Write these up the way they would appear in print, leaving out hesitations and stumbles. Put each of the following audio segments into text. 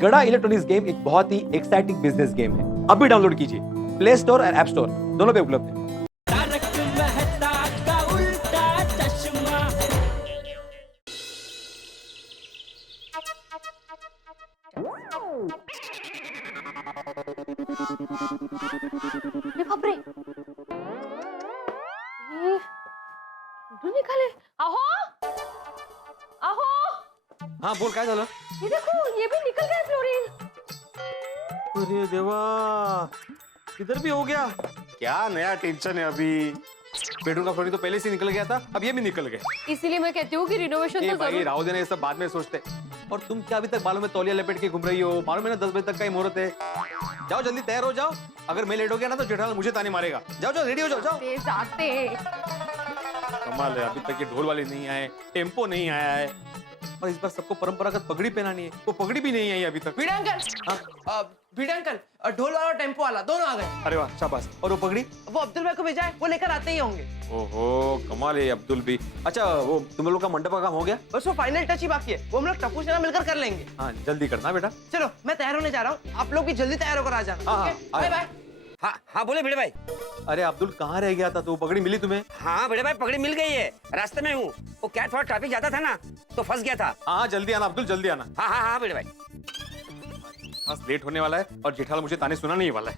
गड़ा electronics game एक बहुत ही एक्साइटिंग बिजनेस गेम है। अभी डाउनलोड कीजिए, प्ले स्टोर और ऐप स्टोर दोनों पे उपलब्ध है। अरे बापरे, कुठून निघाले? अहो अहो, हाँ बोल, काय झालं? ये देखो, ये भी निकल गया फ्लोरीन। अरे देवा, इधर भी हो गया। क्या नया टेंशन है अभी? बेडरूम का फ्लोरिंग तो पहले से निकल गया था, अब ये भी निकल गया। इसीलिए मैं कहती हूँ कि रिनोवेशन ए तो भाई, जरूर। राव देना, ये सब बाद में सोचते। और तुम क्या अभी तक बालों में तौलिया लपेट के घूम रही हो? मालूम है ना 10 बजे तक का ही मुहूर्त है। जाओ जल्दी तैयार हो जाओ, अगर मैं लेट हो गया ना तो जेठालाल मुझे ताने मारेगा। जाओ जाओ, रेडी हो जाओ, जाओ। तेज आते। कमाल है, अभी तक ये ढोल वाले नहीं आए, टेम्पो नहीं आया है, और इस बार सबको परंपरागत पगड़ी पहनानी है, वो पगड़ी भी नहीं आई अभी तक। भिड़े अंकल, ढोल वाला और टेम्पो वाला दोनों आ गए। अरे वाह, शाबाश। और वो पगड़ी? वो अब्दुल भाई को भेजा है, वो लेकर आते ही होंगे। ओहो, कमाल है अब्दुल भी। अच्छा, वो तुम लोग का मंडप का काम हो गया? बस वो फाइनल टच ही बाकी है, वो हम लोग टप्पू से ना मिलकर कर लेंगे। हाँ जल्दी करना बेटा। चलो मैं तैयार होने जा रहा हूँ, आप लोग भी जल्दी तैयार होकर आ जाना। हाँ, ओके, हाँ, बाय बाय। हाँ हाँ बोले भिड़े भाई। अरे अब्दुल, कहाँ रह गया था तू? पगड़ी मिली तुम्हें? हाँ भिड़े भाई, पगड़ी मिल गई है, रास्ते में हूँ। वो क्या थोड़ा ट्रैफिक ज्यादा था ना, तो फंस गया था। हाँ जल्दी आना अब्दुल, जल्दी आना। हाँ हाँ हाँ भिड़े भाई। खास लेट होने वाला है और जेठालाल मुझे ताने सुना नहीं वाला है।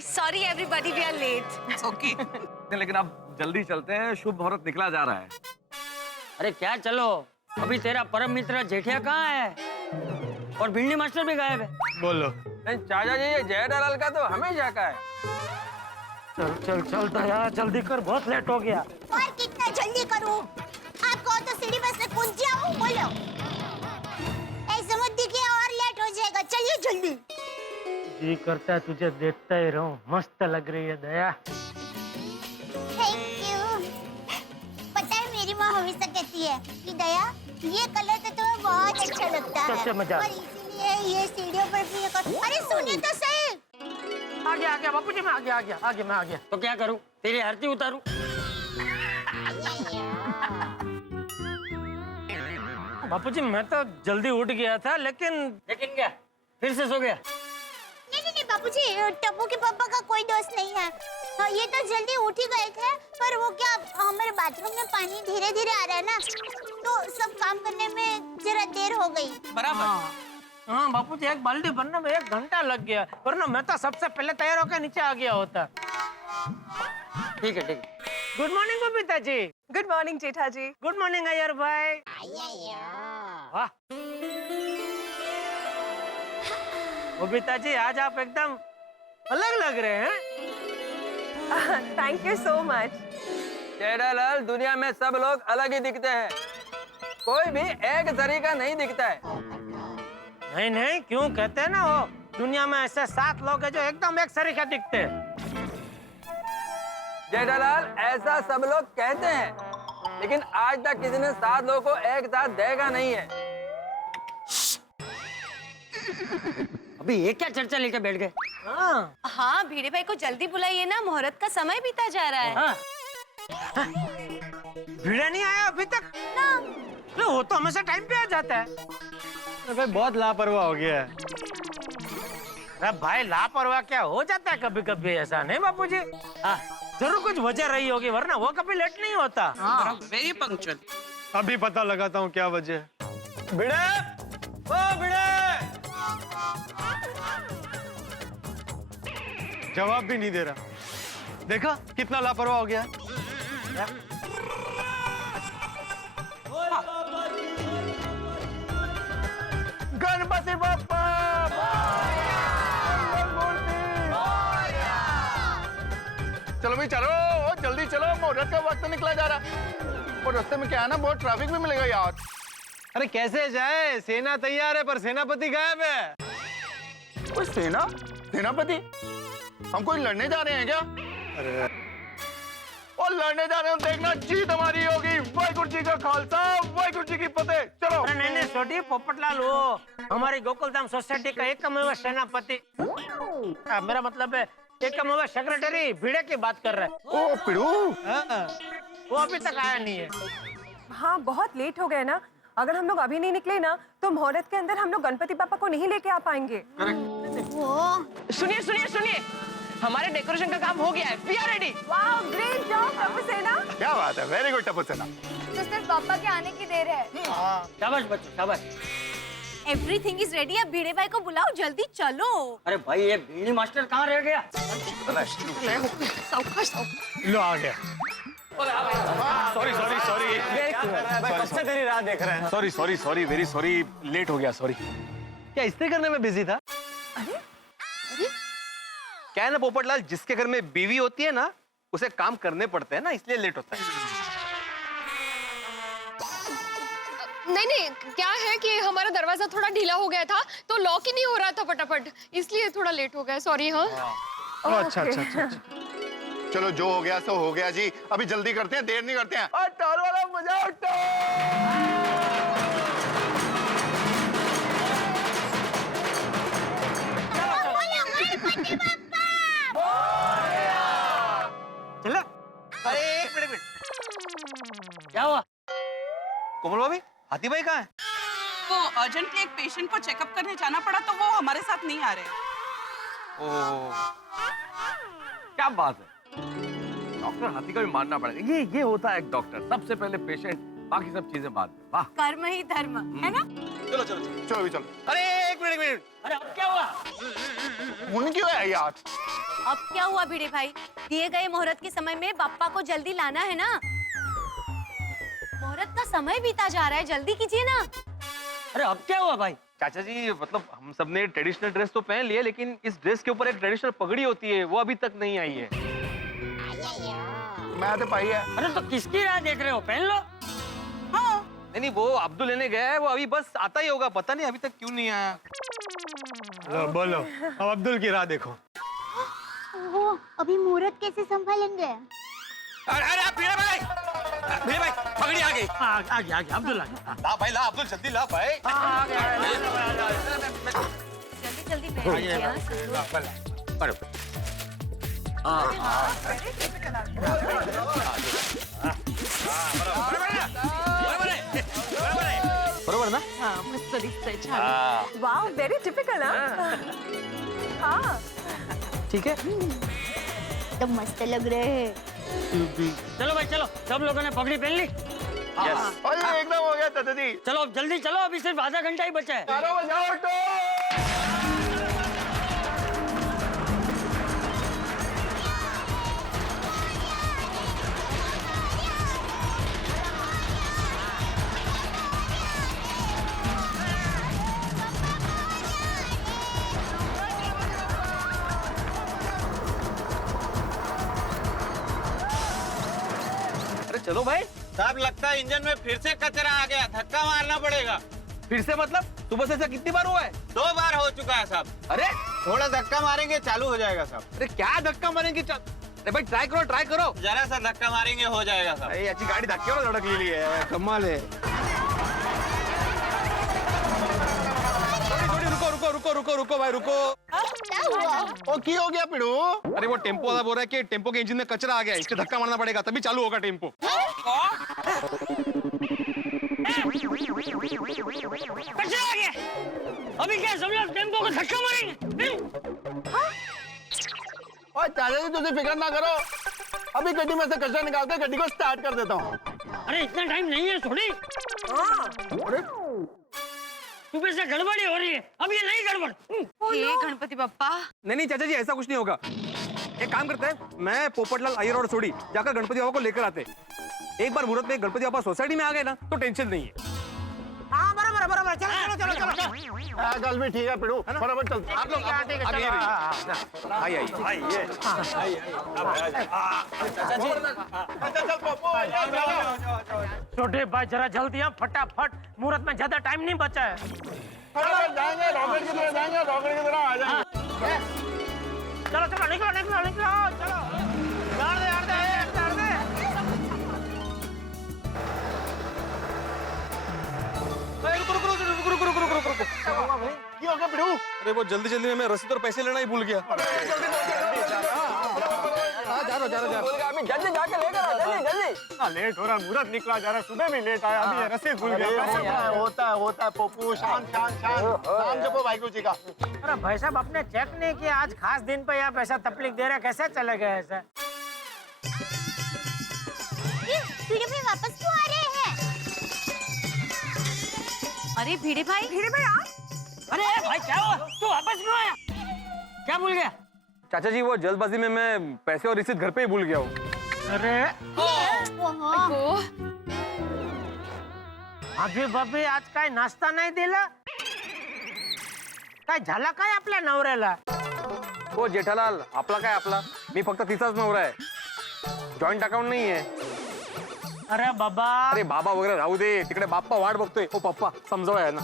Sorry everybody, we are late. Okay लेकिन अब जल्दी चलते हैं, शुभ मुहूर्त निकला जा रहा है। अरे क्या चलो, अभी तेरा परम मित्र जेठिया कहाँ है? और भिंडी मास्टर भी गायब है। बोलो। नहीं चाचा जी, ये जय दलाल का तो हमेशा का है। चल चल चल दया, जल्दी कर, बहुत लेट हो गया। और कितना जल्दी करूं? आपको तो सीढ़ी बस में कूद जाऊं? बोलो, ऐसे मत दिखे और लेट हो जाएगा। चलिए जल्दी। जी करता है तुझे देखता ही रहूं, मस्त लग रही है दया। Thank you. पता है, मेरी माँ हमेशा कहती है कि दया, ये कलर तो तुम्हें बहुत अच्छा लगता है, सबसे मजा। और इसीलिए ये सीढ़ियों पर भी ये अरे सुनिए तो सही। आ गया बापूजी, मैं आ गया। तो क्या करूं, तेरी आरती उतारूं? बापूजी, मैं तो जल्दी उठ गया था, लेकिन क्या फिर से सो गया? नहीं बापूजी, टप्पू के पापा का कोई दोष नहीं है। ये तो जल्दी उठ ही गए थे, पर वो क्या, हमारे बाथरूम में पानी धीरे धीरे आ रहा है ना, तो सब काम करने में जरा देर हो गई। बराबर। हाँ बापूजी, एक बाल्टी भरने में 1 घंटा लग गया, वरना मैं तो सबसे पहले तैयार होकर नीचे आ गया होता। ठीक है। Good morning Babita ji. Good morning जेठा जी। गुड मॉर्निंग अय्यर भाई। वाह बबीता जी, आज आप एकदम अलग लग रहे हैं। Thank you so much. जय दलाल, दुनिया में सब लोग अलग ही दिखते हैं, कोई भी एक तरीका नहीं दिखता है। नहीं, क्यों कहते हैं ना, वो दुनिया में ऐसे 7 लोग हैं जो एकदम एक सरीखे दिखते हैं। जय दलाल, ऐसा सब लोग कहते हैं, लेकिन आज तक किसी ने 7 लोगों को एक साथ देखा नहीं है। अभी ये क्या चर्चा लेके बैठ गए? हाँ, भिड़े भाई को जल्दी बुलाइए ना, मुहूर्त का समय बीता जा रहा है। भिड़ा नहीं आया अभी तक ना। वो तो हमेशा टाइम पे आ जाता है। भाई बहुत लापरवाह हो गया है। अरे भाई, लापरवाह क्या हो जाता है कभी कभी, ऐसा नहीं बापूजी? जरूर कुछ वजह रही होगी, वरना वो कभी लेट नहीं होता। Very punctual. अभी पता लगाता हूँ क्या वजह है। भिड़े, ओ भिड़े। जवाब भी नहीं दे रहा, देखा कितना लापरवाह हो गया। गणपति बप्पा। चलो भाई चलो, जल्दी चलो, मुहूर्त का वक्त निकला जा रहा। और रास्ते में क्या है ना, बहुत ट्रैफिक भी मिलेगा यार। अरे कैसे जाए, सेना तैयार है पर सेनापति गायब है। कोई सेनापति? हम कोई लड़ने जा रहे हैं क्या? अरे और लड़ने जा रहे हो, देखना जीत हमारी होगी। वाहिगुरु जी का खालसा वाहिगुरु जी की फतेह। चलो अरे नहीं नहीं छोटी, पोपटलाल वो हमारी गोकुलधाम सोसाइटी का एकमेव सेनापति, मेरा मतलब है एकमेव सेक्रेटरी भिड़े की बात कर रहा है। ओ पिड़ू, वो अभी तक आया नहीं है। हाँ बहुत लेट हो गए ना, अगर हम लोग अभी नहीं निकले ना तो मुहूर्त के अंदर हम लोग गणपति पापा को नहीं लेके आ पाएंगे। सुनिए सुनिए सुनिए, हमारे डेकोरेशन का काम हो गया है, we are ready. Wow great job Tappu Sena. क्या बात है, वेरी गुड टप्पू सेना। तो सिर्फ पापा के आने की देर है। शाबाश बच्चों शाबाश। एवरीथिंग इज रेडी, अब भिड़े भाई को बुलाओ, जल्दी चलो। अरे भाई ये भीड़ी मास्टर कहाँ रह गया? लो आ गया। सॉरी सॉरी सॉरी कब से तेरी राह देख रहे हैं। Sorry sorry sorry, very sorry, late हो गया, सॉरी। क्या इस्त्री करने में बिजी था? क्या है ना पोपटलाल, जिसके घर में बीवी होती है ना उसे काम करने पड़ते हैं ना, इसलिए लेट होता है। नहीं नहीं, क्या है कि हमारा दरवाजा थोड़ा ढीला हो गया था तो लॉक ही नहीं हो रहा था फटाफट, इसलिए थोड़ा लेट हो गया, सॉरी। हाँ अच्छा अच्छा अच्छा। चलो जो हो गया सो हो गया जी, अभी जल्दी करते हैं, देर नहीं करते हैं। और टाल वाला मजा उठो। चलो। अरे एक मिनट, क्या हुआ? कोमल भाभी, हाथी भाई कहाँ है? वो अर्जेंटली एक पेशेंट को चेकअप करने जाना पड़ा तो वो हमारे साथ नहीं आ रहे हैं। ओह, क्या बात है, डॉक्टर हाथी का भी मानना पड़ेगा। ये होता है एक डॉक्टर, सबसे पहले पेशेंट, बाकी सब चीजें बाद में। वाह, कर्म ही धर्म है ना। चलो चलो चलो चलो भी चलो। अरे एक मिनट, अरे अब क्या हुआ? उन क्यों है यार? अब क्या हुआ भिड़े भाई, दिए गए मुहूर्त के समय में बाप्पा को जल्दी लाना है ना। मुहूर्त का समय बीता जा रहा है, जल्दी कीजिए ना। अरे अब क्या हुआ भाई? चाचा जी, मतलब हम सब ने ट्रेडिशनल ड्रेस तो पहन लिया, लेकिन इस ड्रेस के ऊपर एक ट्रेडिशनल पगड़ी होती है, वो अभी तक नहीं आई है। मैं तो पाई है। अरे तो किसकी राह देख रहे हो, पहन लो। हाँ, नहीं, वो अब्दुल लेने गया है, वो अभी बस आता ही होगा, पता नहीं अभी तक क्यों नहीं आया। बोलो, अब अब्दुल की राह देखो। वो अभी मुहूर्त कैसे संभालेंगे? अरे भिड़े भाई, पगड़ी आ गई। आ गया अब्दुल आ गया। ला भाई, ला अब्दुल, जल्दी ला भाई। जल्दी जल्दी बैठिए। बरोबर ना? हाँ मस्त दिखतंय, छान। Wow very typical. हाँ ठीक है। तो मस्त लग रहे हैं। चलो भाई चलो, सब लोगों ने पगड़ी पहन ली। अरे एकदम हो गया चाचा जी। चलो अब जल्दी चलो, अभी सिर्फ आधा घंटा ही बचा है। चारों बजा उठो। अरे चलो भाई। साहब लगता है इंजन में फिर से कचरा आ गया, धक्का मारना पड़ेगा। फिर से मतलब सुबह से ऐसा कितनी बार हुआ है? 2 बार हो चुका है साहब। अरे थोड़ा धक्का मारेंगे चालू हो जाएगा साहब। अरे क्या धक्का मारेंगे? अरे भाई ट्राई करो, ट्राई करो। जरा सा धक्का मारेंगे हो जाएगा साहब। अरे अच्छी गाड़ी धक्के वाला लड़क ली है, कमाल है। रुको रुको रुको रुको रुको भाई, रुको। क्या हुआ? ओ की हो गया पिड़ू? अरे वो टेम्पो वाला बोल रहा है कि टेम्पो के इंजन में कचरा आ गया, इसके धक्का मारना पड़ेगा तभी चालू होगा टेम्पो। कचरा आ गया। अभी क्या सब लोग टेम्पो को धक्का मारेंगे? और चाचा जी तुझे फिक्र ना करो, अभी गड्डी में से कचरा निकाल कर गड्डी को स्टार्ट कर देता हूँ। अरे इतना टाइम नहीं है थोड़ी। अरे सुबह से गड़बड़ी हो रही है, अब ये नहीं गड़बड़। हे गणपति बप्पा। नहीं चाचा जी, ऐसा कुछ नहीं होगा। एक काम करते हैं, मैं पोपटलाल, अय्यर और सोडी जाकर गणपति बाबा को लेकर आते हैं। एक बार मुहूर्त में गणपति बाबा सोसाइटी में आ गए ना तो टेंशन नहीं है। हाँ बराबर बराबर, चलो चलो चलो चलो। कल भी ठीक है पिड़ू, बराबर चलते। आप लोग छोटे भाई जरा जल्दी आ, फटाफट, मुहूर्त में ज्यादा टाइम नहीं बचा है। जाएंगे रॉकेट की तरह, जाएंगे रॉकेट की तरह आ जाएंगे। चलो चलो निकलो निकलो निकलो, चलो। यार दे यार दे यार दे। पिड़ू। अरे वो जल्दी जल्दी में मैं रसीद और पैसे लेना ही भूल गया। भूल गया, अभी जल्दी जाके लेकर आ, जल्दी जल्दी। लेट हो रहा, मुहूर्त निकला जा रहा, सुबह भी लेट आया, अभी ये रसीद भूल गया। होता है पप्पू, शांत शांत शांत। नाम जपो वाहिगुरु जी का। अरे भाई साहब आपने चेक नहीं किया, आज खास दिन पे आप ऐसा तकलीफ दे रहे, कैसे चलेगा ऐसा? भिड़े भाई वापस क्यों आ रहे हैं? अरे भिड़े भाई आप? अरे भाई क्या हुआ, तू वापस क्यों आया? क्या भूल गया? चाचा जी वो जल्दबाजी में मैं पैसे और रसीद घर पे ही भूल गया हूँ। अरे ओ, अभी भाभी आज काय नाश्ता नाही दिला? काय झाला काय आपल्या नवऱ्याला? हो जेठालाल, आपला काय आपला, मी फक्त तिचाच नवरा आहे, जॉइंट अकाउंट नाही आहे। अरे बाबा, अरे बाबा वगैरे राहू दे, तिकडे बाप्पा वाट बघतोय। ओ पप्पा समजवाय ना।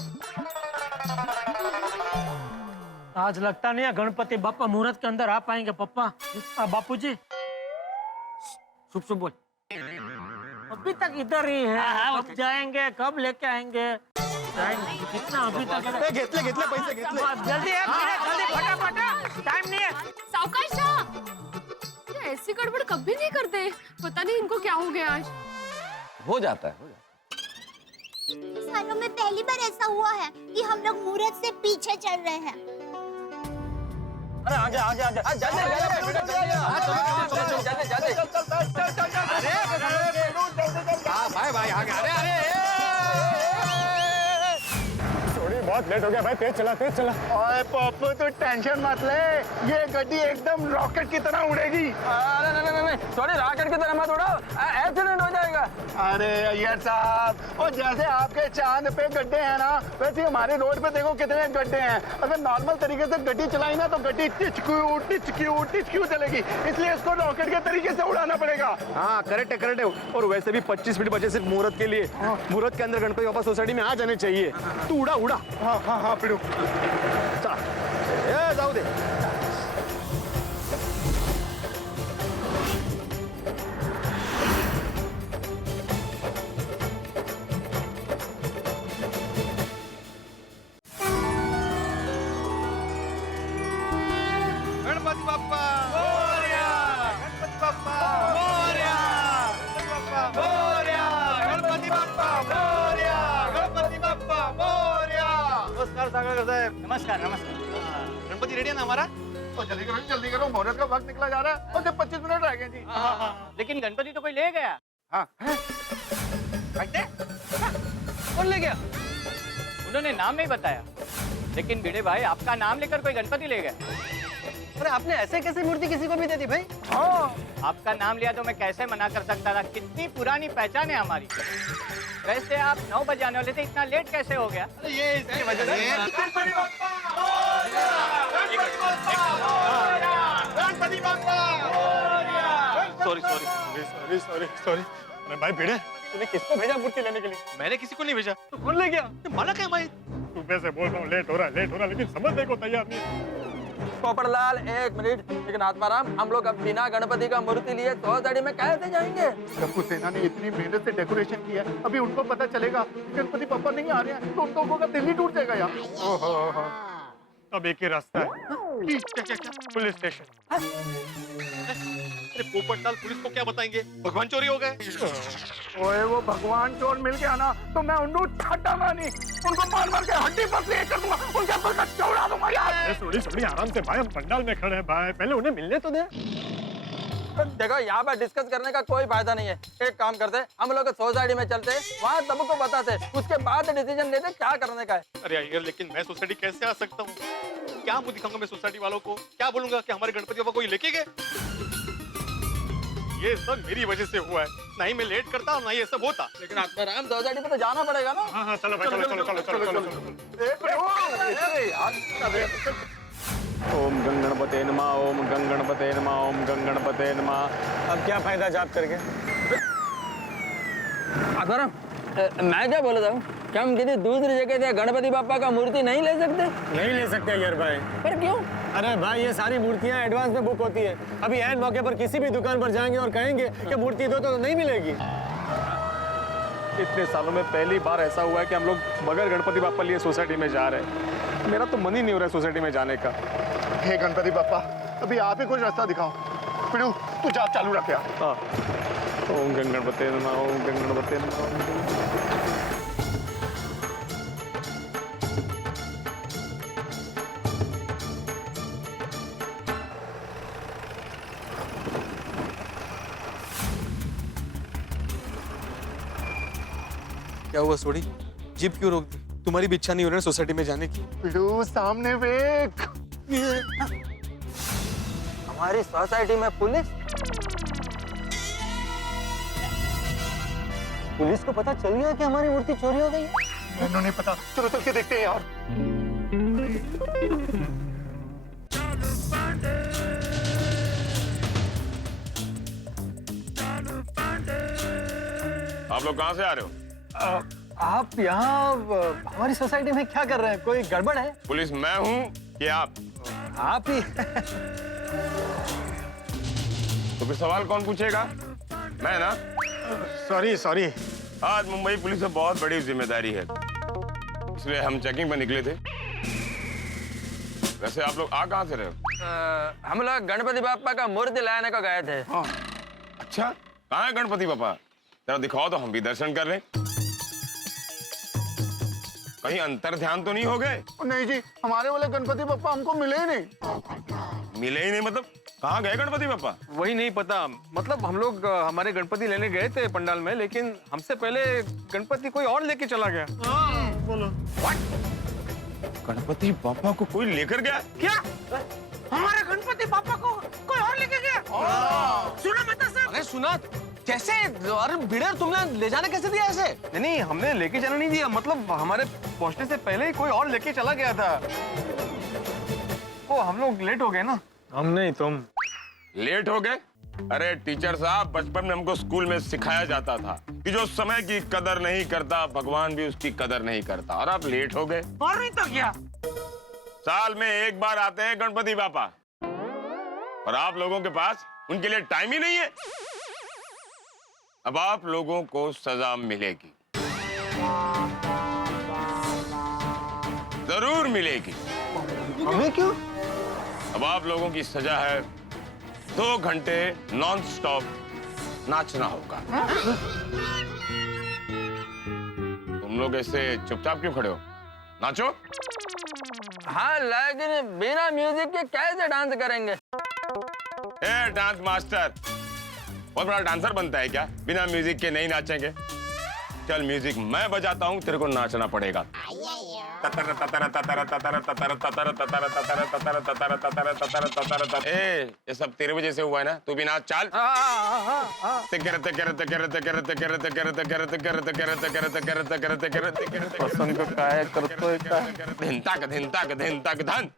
आज लगता नहीं है गणपति बापा मुहूर्त के अंदर आ पाएंगे पप्पा। बापूजी शुभ शुभ बोल। अभी तक इधर ही है, कब जाएंगे, कब लेके आएंगे? कितना अभी तक? घेतले घेतले पैसे घेतले। जल्दी है, जल्दी फटाफट, टाइम नहीं है। सावकाश ये ऐसी गड़बड़ कभी नहीं करते, पता नहीं इनको क्या हो गया आज। हो जाता है, सालों में पहली बार ऐसा हुआ है कि हम लोग मुहूर्त से पीछे चल रहे हैं। अरे आगे आगे आगे, जल्दी भाई भाई आगे, अरे अरे बहुत लेट हो गया भाई, तेज चला तेज चला। ओए पप्पू तू टेंशन मत ले, ये गड्डी एकदम रॉकेट की तरह उड़ेगी। अरे नहीं, सॉरी, रॉकेट की तरह मत उड़ाओ, एक्सीडेंट हो जाएगा। अरे अय्यर साहब, और जैसे आपके चांद पे गड्ढे हैं ना, वैसे हमारे रोड पे देखो कितने गड्ढे हैं। अगर नॉर्मल तरीके से गड्डी चलाई ना तो गड्डी टिचक्यू चलेगी, इसलिए इसको रॉकेट के तरीके से उड़ाना पड़ेगा। हाँ करेक्ट है। और वैसे भी 25 मिनट बचे सिर्फ मुहूर्त के लिए। मुहूर्त के अंदर गणपति बाबा सोसाइटी में आ जाने चाहिए। तू उड़ा। हाँ पिड़ू, चला ए जाऊ दे। गणपति बाप्पा मोरया, गणपति बाप्पा मोरया, गणपति बाप्पा मोरया, गणपति बाप्पा मोरया। नमस्कार सागर साहब। नमस्कार। गणपति रेडी है ना हमारा? तो जल्दी करो, मुहूर्त का वक्त निकला जा रहा है और जब 25 मिनट रह गए जी। लेकिन गणपति तो कोई ले गया। हाँ कौन ले गया? उन्होंने नाम नहीं बताया, लेकिन भिड़े भाई आपका नाम लेकर कोई गणपति ले गया। अरे आपने ऐसे कैसे मूर्ति किसी को भी दे दी भाई? हाँ, आपका नाम लिया तो मैं कैसे मना कर सकता था, कितनी पुरानी पहचान है हमारी। वैसे आप 9 बजे आने वाले थे, इतना लेट कैसे हो गया? अरे ये इसकी वजह से। सॉरी। अरे भाई भिड़े, तूने किसको भेजा मूर्ति लेने के लिए? मैंने किसी को नहीं भेजा। तो कौन ले गया? माला क्या भाई? सुबह से बोल रहा हूँ लेट हो रहा, लेकिन समझने को तैयार नहीं। पोपटलाल, एक मिनट, लेकिन आत्माराम, हम लोग अब बिना गणपति का मूर्ति लिए सोसाइटी में कैसे जाएंगे? प्रभु सेना ने इतनी मेहनत से डेकोरेशन किया है, अभी उनको पता चलेगा गणपति पापा नहीं आ रहे हैं तो उनको होगा दिल्ली टूट जाएगा यार। अब एक ही रास्ता है, पुलिस स्टेशन। अरे पोपटलाल पुलिस को क्या बताएंगे? भगवान चोरी हो गए। ओए वो भगवान चोर मिल गया ना तो मैं उनको ठट्टा मानी, उनको मार के हड्डी पसली कर दूंगा, उनके पर का चौड़ा दूंगा यार। थोड़ी आराम से भाई, हम पंडाल में खड़े हैं भाई, पहले उन्हें मिलने तो दे। देखो यहाँ पर डिस्कस करने का कोई फायदा नहीं है। एक काम करते, हम लोग सोसाइटी में चलते, वहाँ सबको बताते, उसके बाद डिसीजन लेते क्या करने का है। अरे यार लेकिन मैं सोसाइटी कैसे आ सकता हूँ? क्या मुंह दिखाऊंगा मैं सोसाइटी वालों को? क्या बोलूंगा कि हमारे गणपति बाबा कोई लेके गए? ये सब मेरी वजह से हुआ है, ना ही मैं लेट करता और ना ही ये सब होता। लेकिन आत्माराम, सोसाइटी में तो जाना पड़ेगा ना। हाँ चलो भाई, चलो। ओम गंगणपते नमः, ओम गंगणपते नमः, ओम गंगणपते नमः। अब क्या फायदा जाप करके? आत्माराम, मैं क्या बोल रहा हूँ, क्या हम किसी दूसरी जगह से गणपति बापा का मूर्ति नहीं ले सकते? नहीं ले सकते यार भाई। पर क्यों? अरे भाई ये सारी मूर्तियाँ एडवांस में बुक होती है। अभी ऐन मौके पर किसी भी दुकान पर जाएंगे और कहेंगे कि मूर्ति दो तो नहीं मिलेगी। इतने सालों में पहली बार ऐसा हुआ है कि हम लोग बगैर गणपति बापा लिए सोसाइटी में जा रहे हैं। मेरा तो मन ही नहीं हो रहा है सोसाइटी में जाने का। हे गणपति बप्पा, अभी आप ही कुछ रास्ता दिखाओ। पिड़ू तू जाप चालू रख यार। हाँ। ओम गणपते नमः, ओम गणपते नमः। क्या हुआ सोडी? जीप क्यों रोक दी? तुम्हारी भी इच्छा नहीं हो रही सोसाइटी में जाने की? पिड़ू सामने देख। हमारी सोसाइटी में पुलिस? पुलिस को पता चल गया कि हमारी मूर्ति चोरी हो गई? मैंने नहीं पता, चलो चल के देखते हैं यार। आप लोग कहाँ से आ रहे हो? आप यहाँ हमारी सोसाइटी में क्या कर रहे हैं? कोई गड़बड़ है? पुलिस मैं हूँ कि आप? आप ही। तो फिर सवाल कौन पूछेगा? मैं ना। सॉरी। आज मुंबई पुलिस में बहुत बड़ी जिम्मेदारी है, इसलिए हम चेकिंग पर निकले थे। वैसे आप लोग आ कहाँ से रहे हो? हम लोग गणपति बापा का मूर्ति लाने को गए थे। हाँ। अच्छा, कहाँ है गणपति बापा? जरा दिखाओ तो हम भी दर्शन कर लें। कहीं अंतर ध्यान तो नहीं हो गए? नहीं जी, हमारे वाले गणपति बप्पा हमको मिले ही नहीं। मिले ही नहीं मतलब? कहाँ गए गणपति बापा? वही नहीं पता। मतलब हम लोग हमारे गणपति लेने गए थे पंडाल में, लेकिन हमसे पहले गणपति कोई और लेके चला गया। बोलो। गणपति बापा को कोई लेकर गया? क्या? हमारे गणपति पापा को कोई और लेके गया? सुना मत सर। अरे सुना कैसे? अरे भिड़े तुमने ले जाने कैसे दिया ऐसे? नहीं, हमने लेके जाना नहीं दिया। मतलब हमारे पहुंचने से पहले ही कोई और लेके चला गया था। वो हम लोग लेट हो गए ना। हम नहीं, तुम लेट हो गए? अरे टीचर साहब, बचपन में हमको स्कूल में सिखाया जाता था कि जो समय की कदर नहीं करता भगवान भी उसकी कदर नहीं करता, और आप लेट हो गए। और नहीं तो क्या? साल में एक बार आते हैं गणपति बापा, और आप लोगों के पास उनके लिए टाइम ही नहीं है। अब आप लोगों को सजा मिलेगी, जरूर मिलेगी। हमें क्यों? अब आप लोगों की सजा है 2 घंटे नॉन स्टॉप नाचना होगा। तुम लोग ऐसे चुपचाप क्यों खड़े हो? नाचो। हाँ, लेकिन बिना म्यूजिक के कैसे डांस करेंगे? ए डांस मास्टर, बहुत बड़ा डांसर बनता है क्या? बिना म्यूजिक के नहीं नाचेंगे? चल म्यूजिक मैं बजाता हूँ, तेरे को नाचना पड़ेगा। ए, ये सब तेरे वजह से हुआ है ना? तू भी नाच। चाल।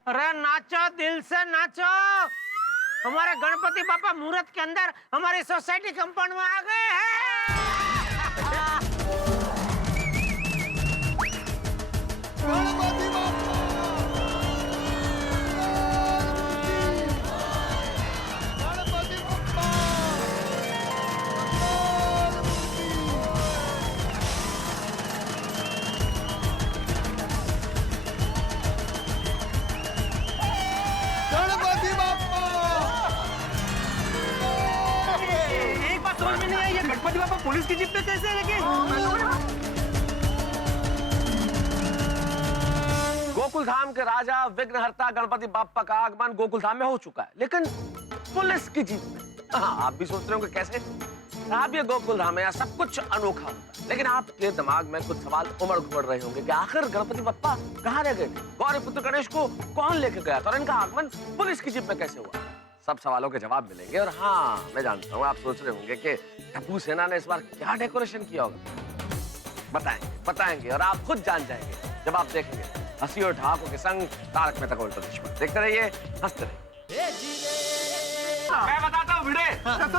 अरे नाचो, दिल से नाचो। हमारे गणपति बापा मुहूर्त के अंदर हमारी सोसाइटी कंपाउंड में आ गए हैं। एक बात समझ में नहीं आई, ये गणपति बापा पुलिस की जीप पे कैसे लेके? गोकुल धाम के राजा विघ्नहर्ता गणपति बापा का आगमन गोकुल धाम में हो चुका है, लेकिन पुलिस की जीप में। हाँ, आप भी सोच रहे होंगे कैसे? आप ये गोकुल धाम है, यहाँ सब कुछ अनोखा होता है, लेकिन आपके दिमाग में कुछ सवाल उमड़ घुमड़ रहे होंगे कि आखिर गणपति बापा कहाँ रह गए? गौरी पुत्र गणेश को कौन लेके गया था और इनका आगमन पुलिस की जीप में कैसे हुआ? सब सवालों के जवाब मिलेंगे। और हाँ, मैं जानता हूँ आप सोच रहे होंगे कि टप्पू सेना ने इस बार क्या डेकोरेशन किया होगा। बताएंगे और आप खुद जान जाएंगे जब आप देखेंगे हंसी और ठहाकों के संग तारक मेहता का उल्टा चश्मा। देखते रहिए, हंसते रहिए। मैं बताता हूँ भिड़े,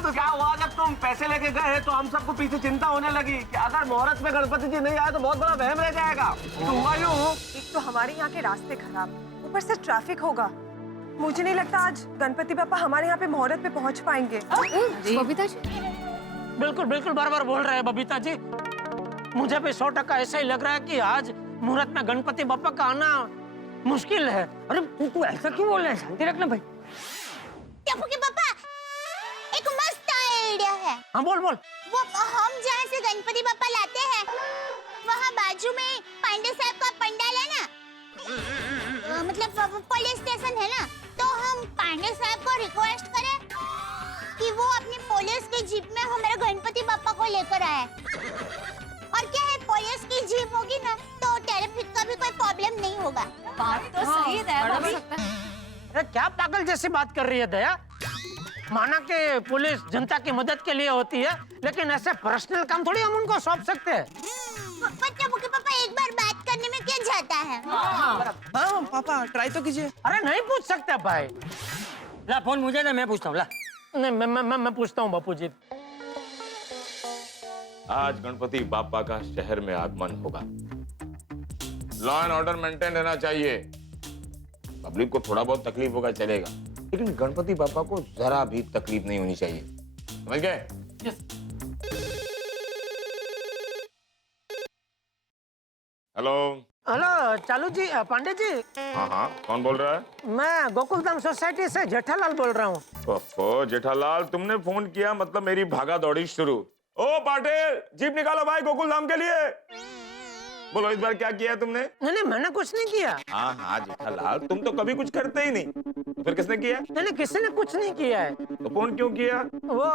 तो क्या हुआ जब तुम पैसे लेके गए तो हम सबको पीछे चिंता होने लगी कि अगर मुहूर्त में गणपति जी नहीं आए तो बहुत बड़ा वहम रह जाएगा। तो हुआ यूं, एक तो हमारे यहाँ के रास्ते खराब, ऊपर से ट्रैफिक होगा। मुझे नहीं लगता आज गणपति बापा हमारे यहाँ पे मुहूर्त पे पहुँच पाएंगे। बबीता जी, बिल्कुल बिल्कुल बराबर बोल रहे हैं बबीता जी। मुझे भी 100% ऐसा ही लग रहा है कि आज मुहूर्त में गणपति बापा का आना मुश्किल है। अरे तू ऐसा क्यों बोल रहा है? शांति रखना भाई। टप्पू के पापा, एक मस्त आइडिया है। हाँ बोल बोल। वो हम जहाँ से गणपति बापा लाते हैं, वहाँ बाजू में पांडे साहब का पंडाल है ना, मतलब पुलिस स्टेशन है ना, तो हम पांडे साहब को रिक्वेस्ट करें कि वो अपनी पुलिस की जीप में हमारे गणपति बापा को लेकर आए। और क्या है, पुलिस की जीप होगी ना तो ट्रैफिक का भी कोई प्रॉब्लम नहीं होगा। बात तो सही है दया भाभी। अरे क्या पागल जैसी बात कर रही है दया? माना कि पुलिस जनता की मदद के लिए होती है, लेकिन ऐसे पर्सनल काम थोड़ी हम उनको सौंप सकते हैं। टप्पू के पापा, एक बार बात करने में क्या जाता है? हाँ पापा ट्राई तो कीजिए। अरे नहीं पूछ सकते भाई। ला फोन मुझे ना, मैं पूछता हूँ। ला नहीं, मैं पूछता हूँ बापूजी। आज गणपति बापा का शहर में आगमन होगा। लॉ एंड ऑर्डर मेंटेन रहना चाहिए। पब्लिक को थोड़ा बहुत तकलीफ होगा चलेगा, लेकिन गणपति बापा को जरा भी तकलीफ नहीं होनी चाहिए, समझ गए? हेलो हेलो चालू जी, पांडे जी। हाँ हाँ, कौन बोल रहा है? मैं गोकुलधाम सोसाइटी से जेठालाल बोल रहा हूँ। ओफो जेठालाल, तुमने फोन किया मतलब मेरी भागा दौड़ी शुरू। ओ पाटिल, जीप निकालो भाई गोकुलधाम के लिए। बोलो इस बार क्या किया है तुमने? नहीं मैंने कुछ नहीं किया। हाँ हाँ जेठालाल, तुम तो कभी कुछ करते ही नहीं, तो फिर किसने किया? नहीं किसी ने कुछ नहीं किया है। तो फोन क्यों किया? वो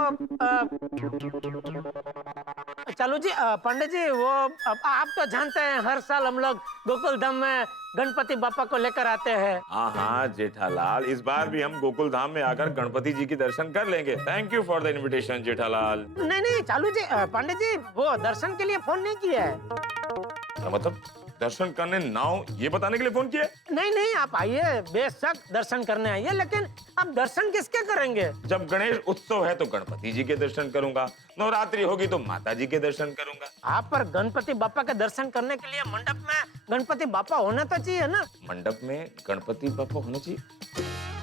चालू जी, पांडे जी, वो आप तो जानते हैं हर साल हम लोग गोकुलधाम में गणपति बापा को लेकर आते हैं। हाँ हाँ जेठालाल, इस बार भी हम गोकुलधाम में आकर गणपति जी की दर्शन कर लेंगे। Thank you for the invitation Jethalal. नहीं चालू जी, पांडे जी, वो दर्शन के लिए फोन नहीं किया है। मतलब दर्शन करने नाउ ये बताने के लिए फोन किया? नहीं आप आइए, बेशक दर्शन करने आइए, लेकिन आप दर्शन किसके करेंगे? जब गणेश उत्सव है तो गणपति जी के दर्शन करूंगा, नवरात्रि होगी तो माता जी के दर्शन करूंगा। आप पर गणपति बापा के दर्शन करने के लिए मंडप में गणपति बापा होना तो चाहिए ना। मंडप में गणपति बापा होना चाहिए?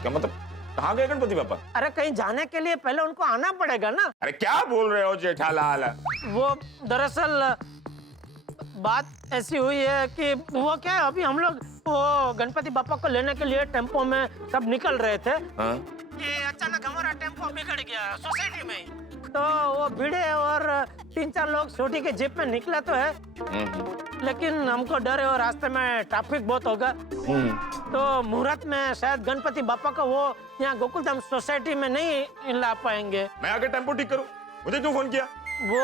क्या मतलब, कहाँ गए गणपति बापा? अरे कहीं जाने के लिए पहले उनको आना पड़ेगा ना। अरे क्या बोल रहे हो जेठालाल? वो दरअसल बात ऐसी हुई है कि वो क्या है, अभी हम लोग वो गणपति बापा को लेने के लिए टेम्पो में सब निकल रहे थे। हाँ? कि अचानक हमारा टेम्पो बिगड़ गया सोसाइटी में ही। तो वो भिड़े और 3-4 लोग छोटी के जीप में निकला तो है, लेकिन हमको डर है और रास्ते में ट्रैफिक बहुत होगा, तो मुहूर्त में शायद गणपति बापा को वो यहाँ गोकुलधाम सोसाइटी में नहीं ला पाएंगे। मैं आगे टेम्पो ठीक करूं, मुझे क्यों फोन किया? वो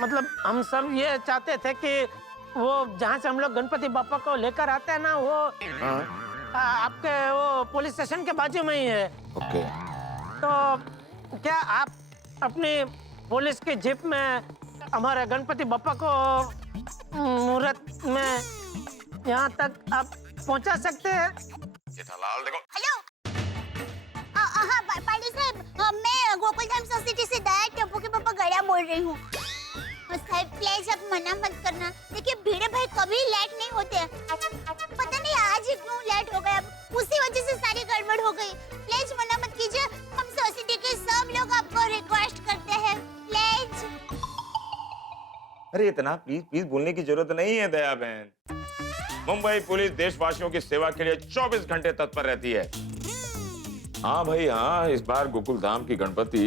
मतलब हम सब ये चाहते थे कि वो जहाँ से हम लोग गणपति बापा को लेकर आते हैं ना, वो आपके वो पुलिस स्टेशन के बाजू में ही है। ओके। तो क्या आप अपनी पुलिस की जीप में हमारे गणपति बापा को मुहूर्त में यहाँ तक आप पहुँचा सकते हैं? जेठालाल देखो। हेलो, हाँ पांडे साहब, मैं गोकुलधाम सोसाइटी से दया टप्पू के पापा गया बोल रही हूँ। साहब प्लीज आप मना मत करना। देखिए भिड़े भाई कभी लेट नहीं होते, पता नहीं आज ही क्यों लेट हो गए, उसी वजह से सारी गड़बड़ हो गई। प्लीज मना मत कीजिए, हम सोसाइटी के सब लोग आपको रिक्वेस्ट करते हैं, प्लीज। अरे इतना प्लीज बोलने की जरूरत नहीं है दया बहन। मुंबई पुलिस देशवासियों की सेवा के लिए 24 घंटे तत्पर रहती है। हाँ भाई हाँ, इस बार गोकुलधाम की गणपति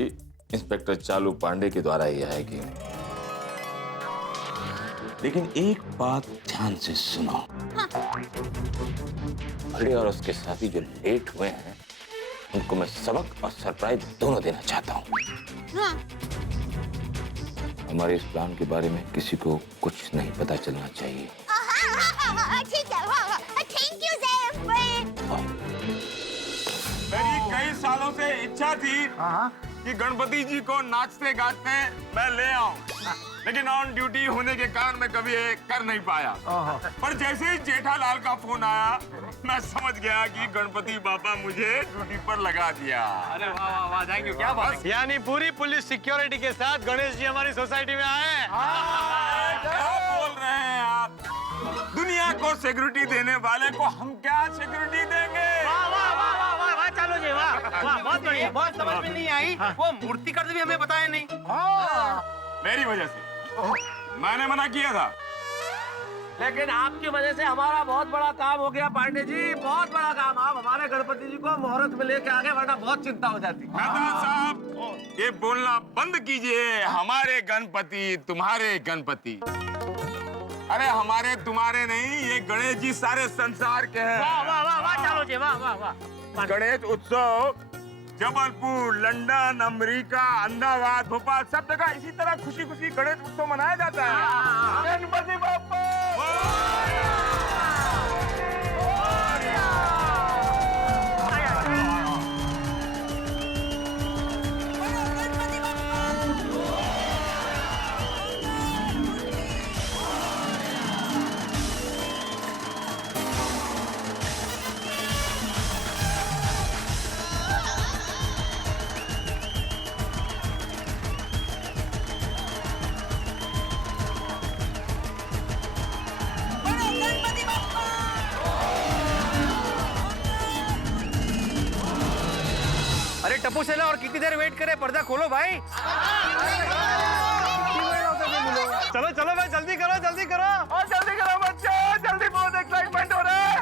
इंस्पेक्टर चालू पांडे के द्वारा ही आएगी। लेकिन एक बात ध्यान से सुनो। भले और उसके साथी जो लेट हुए हैं, उनको मैं सबक और सरप्राइज दोनों देना चाहता हूँ। हाँ। हमारे इस प्लान के बारे में किसी को कुछ नहीं पता चलना चाहिए। ठीक है, थैंक यू सर। मेरी कई सालों से इच्छा थी कि गणपति जी को नाचते गाते मैं ले आऊं, लेकिन ऑन ड्यूटी होने के कारण मैं कभी ये कर नहीं पाया। पर जैसे ही जेठालाल का फोन आया, मैं समझ गया कि गणपति बाबा मुझे ड्यूटी पर लगा दिया। अरे वाह वाह वाह, थैंक यू। क्या बात है? यानी पूरी पुलिस सिक्योरिटी के साथ गणेश जी हमारी सोसाइटी में आए। क्या बोल रहे हैं आप? दुनिया को सिक्योरिटी देने वाले को हम क्या सिक्योरिटी देंगे? वाह वाह वाह वाह वाह वाह, चालू जी वाह वाह, बहुत बढ़िया। बहुत समझ में नहीं आई, वो मूर्ति कर भी हमें बताया नहीं। मेरी वजह से मैंने मना किया था। लेकिन आपकी वजह से हमारा बहुत बड़ा काम हो गया पांडे जी, बहुत बड़ा काम। आप हमारे गणपति जी को मुहूर्त में लेके आगे, वरना बहुत चिंता हो जाती। मेहता साहब ये बोलना बंद कीजिए, हमारे गणपति तुम्हारे गणपति। अरे हमारे तुम्हारे नहीं, ये गणेश जी सारे संसार के हैं। वाह वाह वाह वाह, चलो जी, वाह वाह वाह। गणेश उत्सव जबलपुर, लंदन, अमेरिका, अहमदाबाद, भोपाल सब जगह इसी तरह खुशी खुशी गणेश उत्सव मनाया जाता है। गणपति बाप्पा अरे टप्पू सेना, और कितनी देर वेट करे? पर्दा खोलो भाई। चलो चलो भाई, जल्दी करो जल्दी करो। और जल्दी करो बच्चे, जल्दी, बहुत एक्साइटमेंट हो रहा है।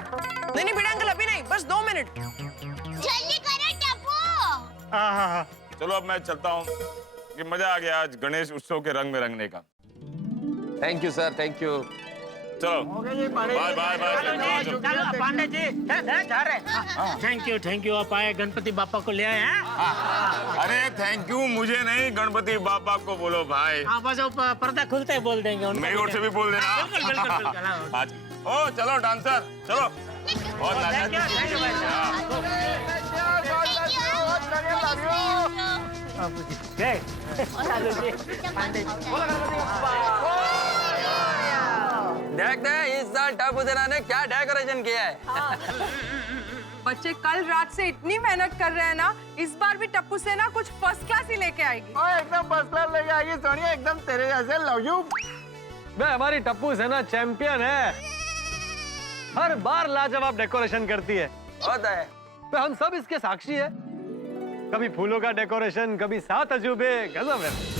नहीं भिड़े अंकल, अभी नहीं, बस 2 मिनट। जल्दी करो टप्पू। हाँ। चलो अब मैं चलता हूँ, कि मजा आ गया आज गणेश उत्सव के रंग में रंगने का। Thank you sir, thank you. चलो बाय बाय बाय। चलो पांडे जी, जा रहे। थैंक यू, आप आए, गणपति बापा को ले आए हैं। अरे थैंक यू मुझे नहीं, गणपति बापा को बोलो भाई। हाँ, बस वो पर्दा खुलते ही बोल देंगे। मेरी ओर से भी बोल देना। बिल्कुल बिल्कुल बिल्कुल। आज ओ चलो डांसर, चलो। बहुत थैंक यू देख दे इस साल टप्पू सेना ने क्या डेकोरेशन किया है। बच्चे कल रात से इतनी मेहनत कर रहे हैं ना, इस बार भी टप्पू सेना कुछ फर्स्ट क्लास ही लेके आएगी। एकदम फर्स्ट क्लास लेके आएगी सोनिया, एकदम तेरे जैसे। Love you. हमारी टप्पू सेना चैंपियन है, हर बार लाजवाब डेकोरेशन करती है। होता है। हम सब इसके साक्षी है। कभी फूलों का डेकोरेशन, कभी 7 अजूबे, गजब है।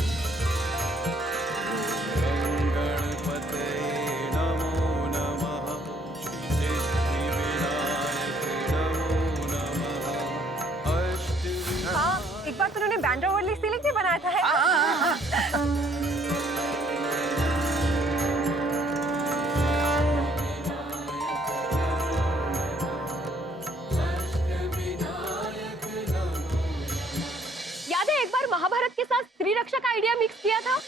एक बार तो उन्होंने बैंड्रा वर्ली सीलिंग भी बनाया था है? याद है एक बार महाभारत के साथ स्त्री रक्षा का आइडिया मिक्स किया था?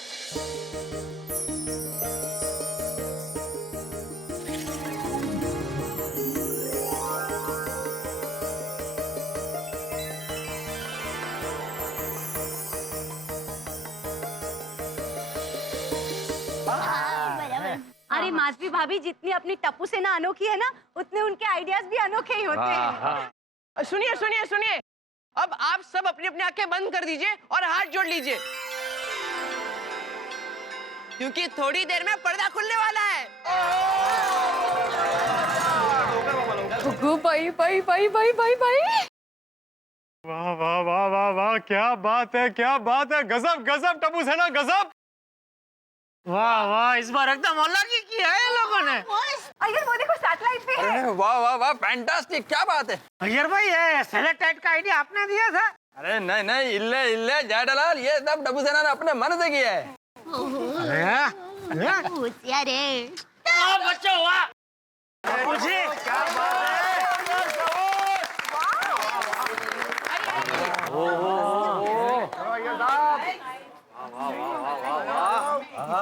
अरे माधवी भाभी, जितनी अपनी टप्पू सेना अनोखी है ना, उतने उनके आइडियाज भी अनोखे ही होते हैं। सुनिए सुनिए सुनिए, अब आप सब अपनी अपनी आंखें बंद कर दीजिए और हाथ जोड़ लीजिए, क्योंकि थोड़ी देर में पर्दा खुलने वाला है। भाई भाई भाई भाई भाई भाई, वाह वाह वाह वाह वाह, क्या बात है, क्या बात है, गजब गजब टप्पू सेना, गजब। वाह वाह, इस बार एकदम अलग ही किया है लोगों ने। अय्यर वो देखो, सैटेलाइट भी है। अरे वाह वाह वाह, फैंटास्टिक, क्या बात है। अय्यर भाई, ये सैटेलाइट का आइडिया आपने दिया था? अरे नहीं नहीं, इल्ले इल्ले जेठालाल, ये सब टप्पू सेना ने अपने मन से किया है। होशियार है। बच्चों वाह, मुझे क्या बात है।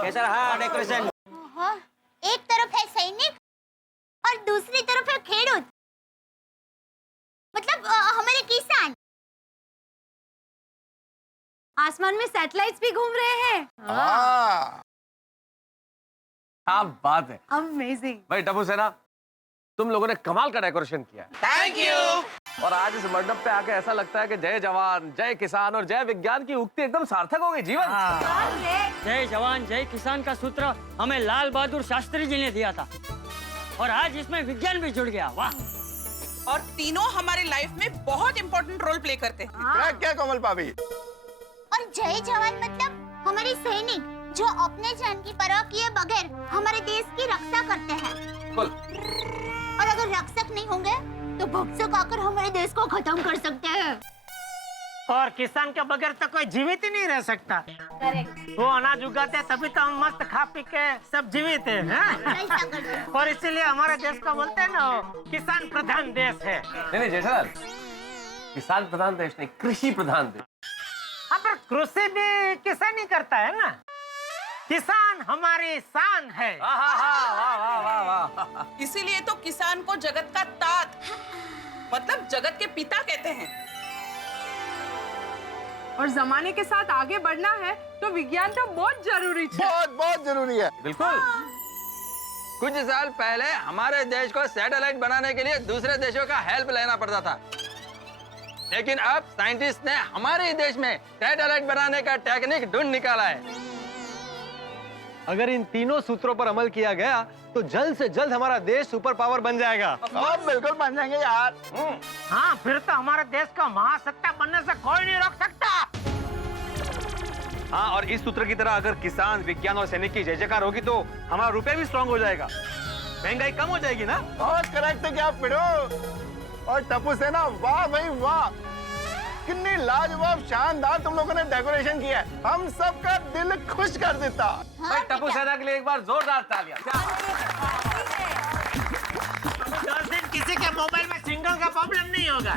कैसा रहा डेकोरेशन? एक तरफ है सैनिक और दूसरी तरफ है खेडूत, मतलब हमारे किसान। आसमान में सैटेलाइट्स भी घूम रहे हैं। क्या बात है अमेजिंग। भाई टप्पू सेना, तुम लोगों ने कमाल का डेकोरेशन किया है। Thank you. और आज इस मंडप पे आके ऐसा लगता है कि जय जवान, जय किसान और जय विज्ञान की उक्ति एकदम सार्थक हो गई जीवन। जय जवान जय किसान का सूत्र हमें लाल बहादुर शास्त्री जी ने दिया था, और आज इसमें विज्ञान भी जुड़ गया। वाह। और तीनों हमारी लाइफ में बहुत इंपॉर्टेंट रोल प्ले करते हैं। क्या कोमल भाभी? और जय जवान मतलब हमारे सैनिक, जो अपने जान की परवाह किए बगैर हमारे देश की रक्षा करते हैं। और अगर रक्षक नहीं होंगे तो भक्षक आकर हमारे देश को खत्म कर सकते हैं। और किसान के बगैर तो कोई जीवित ही नहीं रह सकता। करेक्ट। वो अनाज उगाते हैं तभी तो हम मस्त खा पी के सब जीवित हैं, हैं? और इसीलिए हमारे देश को बोलते हैं ना, किसान प्रधान देश है। नहीं जेठालाल, किसान प्रधान देश नहीं, कृषि प्रधान देश। हाँ, पर कृषि भी किसान ही करता है ना। किसान हमारी शान है। इसीलिए तो किसान को जगत का तात मतलब जगत के पिता कहते हैं। और जमाने के साथ आगे बढ़ना है तो विज्ञान तो बहुत जरूरी है। बहुत बहुत जरूरी है। बिल्कुल। कुछ साल पहले हमारे देश को सैटेलाइट बनाने के लिए दूसरे देशों का हेल्प लेना पड़ता था, लेकिन अब साइंटिस्ट ने हमारे देश में सैटेलाइट बनाने का टेक्निक ढूंढ निकाला है। अगर इन तीनों सूत्रों पर अमल किया गया तो जल्द से जल्द हमारा देश सुपर पावर बन जाएगा। अब बिल्कुल बन जाएंगे यार। हाँ, फिर तो हमारे देश का महासत्ता बनने से कोई नहीं रोक सकता। हाँ, और इस सूत्र की तरह अगर किसान, विज्ञान और सैनिक की जय जयकार होगी तो हमारा रुपया भी स्ट्रांग हो जाएगा, महंगाई कम हो जाएगी ना। बहुत करेक्ट है क्या पिड़ो। और टप्पू सेना, वाह भाई वाह, कितनी लाजवाब शानदार तुम लोगों ने डेकोरेशन किया है। हम सबका दिल खुश कर देता। भाई टप्पू सेना के लिए एक बार जोरदार तालियां। 10 दिन किसी के मोबाइल में सिग्नल का प्रॉब्लम नहीं होगा।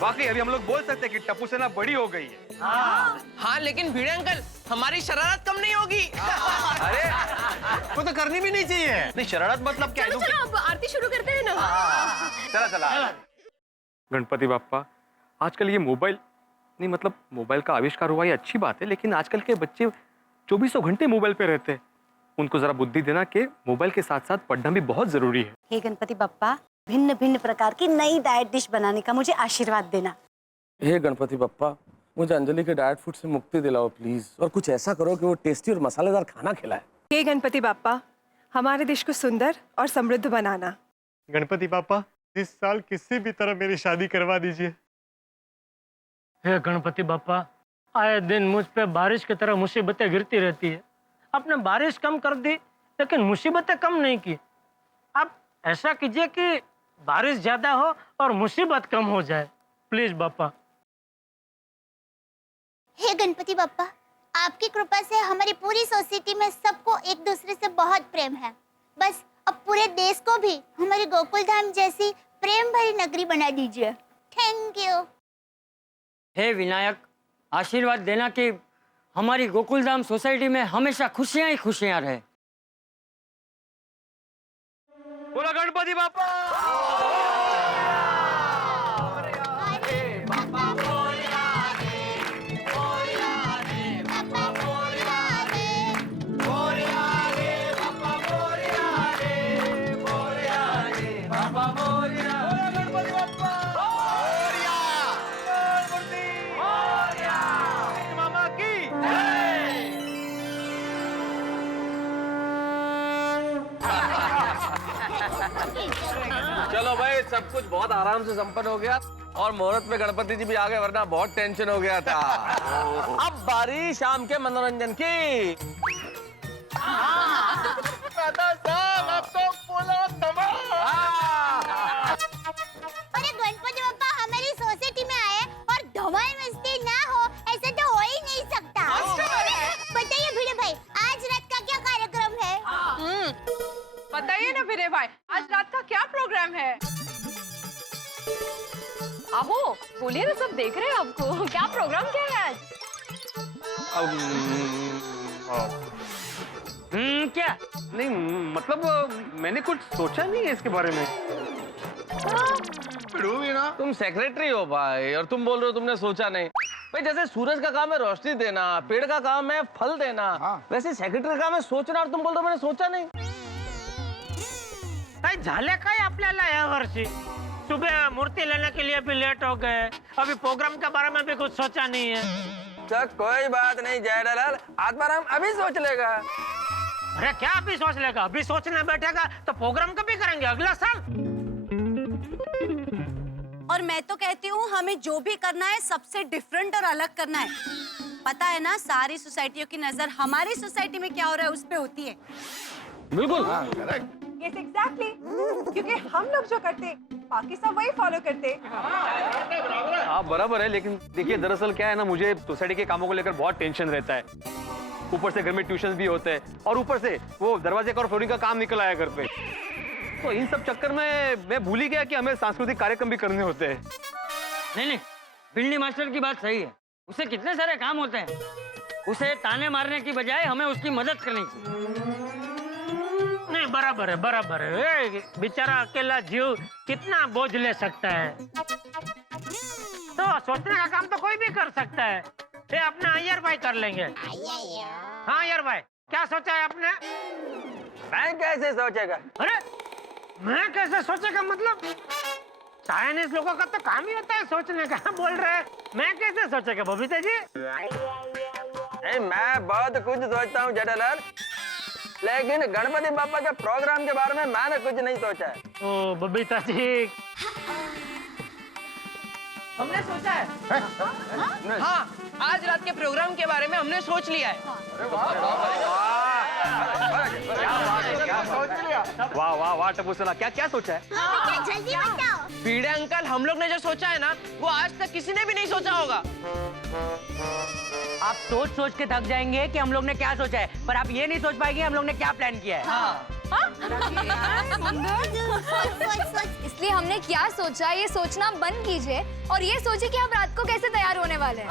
वाकई अभी हम लोग बोल सकते हैं कि टप्पू सेना बड़ी हो गई है। हाँ, लेकिन भिड़े अंकल, हमारी शरारत कम नहीं होगी। अरे वो तो करनी भी नहीं चाहिए। नहीं, शरारत मतलब क्या है? चलो अब आरती शुरू करते हैं ना। चला चला। गणपति बाप्पा, आजकल ये मोबाइल नहीं, मतलब मोबाइल का आविष्कार हुआ ये अच्छी बात है, लेकिन आजकल के बच्चे 24 घंटे मोबाइल पे रहते हैं। उनको जरा बुद्धि देना कि मोबाइल के साथ साथ पढ़ना भी बहुत जरूरी है। हे गणपति बप्पा, भिन्न भिन्न प्रकार की नई डाइट डिश बनाने का मुझे आशीर्वाद देना। हे गणपति बप्पा, मुझे अंजलि के डाइट फूड से मुक्ति दिलाओ प्लीज, और कुछ ऐसा करो कि वो टेस्टी और मसालेदार खाना खिलाए। हे गणपति बाप्पा, हमारे देश को सुंदर और समृद्ध बनाना। गणपति पापा, इस साल किसी भी तरह मेरी शादी करवा दीजिए। हे गणपति बापा, आए दिन मुझ पे बारिश की तरह मुसीबतें गिरती रहती है। आपने बारिश कम कर दी लेकिन मुसीबतें कम नहीं की। आप ऐसा कीजिए कि बारिश ज्यादा हो और मुसीबत कम हो जाए, प्लीज बापा। हे गणपति बप्पा, आपकी कृपा से हमारी पूरी सोसाइटी में सबको एक दूसरे से बहुत प्रेम है। बस अब पूरे देश को भी हमारी गोकुल धाम जैसी प्रेम भरी नगरी बना दीजिए। Thank you. हे विनायक, आशीर्वाद देना कि हमारी गोकुलधाम सोसाइटी में हमेशा खुशियां ही खुशियां रहे। बोला गणपति बाप्पा। चलो भाई, सब कुछ बहुत आराम से संपन्न हो गया और मुहूर्त में गणपति जी भी आ गए, वरना बहुत टेंशन हो गया था। अब बारी शाम के मनोरंजन की। अरे गणपति बप्पा हमारी सोसाइटी में आए और धमाल मस्ती ना हो, ऐसा तो हो ही नहीं सकता। बताइए भिड़े भाई, आज रात का क्या कार्यक्रम है? बताइए ना भिड़े भाई, आज रात का क्या प्रोग्राम है? आहो, बोलिए ना, सब देख रहे हैं आपको। क्या प्रोग्राम क्या है आज? क्या नहीं, मतलब मैंने कुछ सोचा नहीं है इसके बारे में। भी ना, तुम सेक्रेटरी हो भाई और तुम बोल रहे हो तुमने सोचा नहीं। भाई जैसे सूरज का काम है रोशनी देना, पेड़ का काम है फल देना, वैसे सेक्रेटरी का काम है सोचना, और तुम बोल रहे हो मैंने सोचा नहीं। काय झाले काय आपल्याला या वर्षी? सुबह मूर्ति लेने के लिए भी लेट हो गए, अभी प्रोग्राम के बारे में भी कुछ सोचा नहीं है। तो कोई बात नहीं जेठालाल, आत्माराम अभी सोच लेगा। अरे क्या अभी सोच लेगा? अभी सोचने बैठेगा तो प्रोग्राम कभी करेंगे? अगला साल। और मैं तो कहती हूँ हमें जो भी करना है सबसे डिफरेंट और अलग करना है। पता है ना, सारी सोसाइटियों की नजर हमारी सोसाइटी में क्या हो रहा है उस पे होती है। बिल्कुल। Yes, exactly. क्योंकि हम लोग जो करते बाकी सब वही फॉलो करते। हाँ बराबर है, लेकिन देखिए दरअसल क्या है ना, मुझे सोसाइटी के कामों को लेकर बहुत टेंशन रहता है। ऊपर से घर में ट्यूशन भी होते हैं और ऊपर से वो दरवाजे का और फ्लोरिंग का काम निकल आया घर पे। तो इन सब चक्कर में मैं भूल ही गया कि हमें सांस्कृतिक कार्यक्रम भी करने होते हैं। नहीं, बिल्ली मास्टर की बात सही है। उसे कितने सारे काम होते हैं। उसे ताने मारने की बजाय हमें उसकी मदद करनी चाहिए। नहीं, बराबर है, बराबर है। ए, बेचारा अकेला जीव कितना बोझ ले सकता है। तो सोचने का काम तो कोई भी कर सकता है। ये अपना अय्यर भाई कर लेंगे। हाँ अय्यर भाई, क्या सोचा है आपने? मैं कैसे सोचेगा? अरे मैं कैसे सोचेगा मतलब? चाइनीज लोगों का तो काम ही होता है सोचने का। बोल रहे हैं मैं कैसे सोचेगा बबीता जी? नहीं, मैं बहुत कुछ सोचता हूँ जेठालाल, लेकिन गणपति बापा के प्रोग्राम के बारे में मैंने कुछ नहीं सोचा है। ओ बबीता जी, हमने सोचा है। हाँ, आज रात के प्रोग्राम के बारे में हमने सोच लिया है। वाह वाह वाह टपूसना, क्या क्या सोचा है? जल्दी बताओ। भिड़े अंकल, हम लोग ने जो सोचा है ना, वो आज तक किसी ने भी नहीं सोचा होगा। आप सोच सोच के थक जाएंगे कि हम लोग ने क्या सोचा है, पर आप ये नहीं सोच पाएंगे हम लोग ने क्या प्लान किया है। इसलिए हमने क्या सोचा ये सोचना बंद कीजिए और ये सोचिए कि हम रात को कैसे तैयार होने वाले हैं।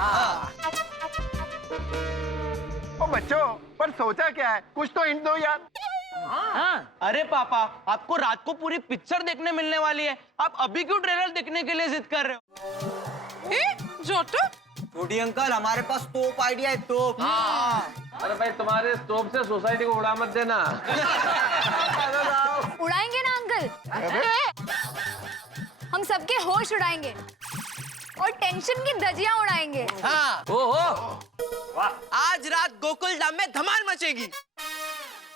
ओ बच्चों, पर सोचा क्या है? कुछ तो हिंट दो यार। अरे पापा, आपको रात को पूरी पिक्चर देखने मिलने वाली है। आप अभी क्यों ट्रेलर देखने के लिए जिद कर रहे हो? जोटो? छोटी अंकल, हमारे पास तोप आइडिया है, तोप। अरे भाई, तुम्हारे स्टोव से सोसाइटी को उड़ा मत देना। उड़ाएंगे ना अंकल, हम सबके होश उड़ाएंगे और टेंशन की धजियां उड़ाएंगे। हाँ। ओहो, आज रात गोकुल धाम में धमाल मचेगी।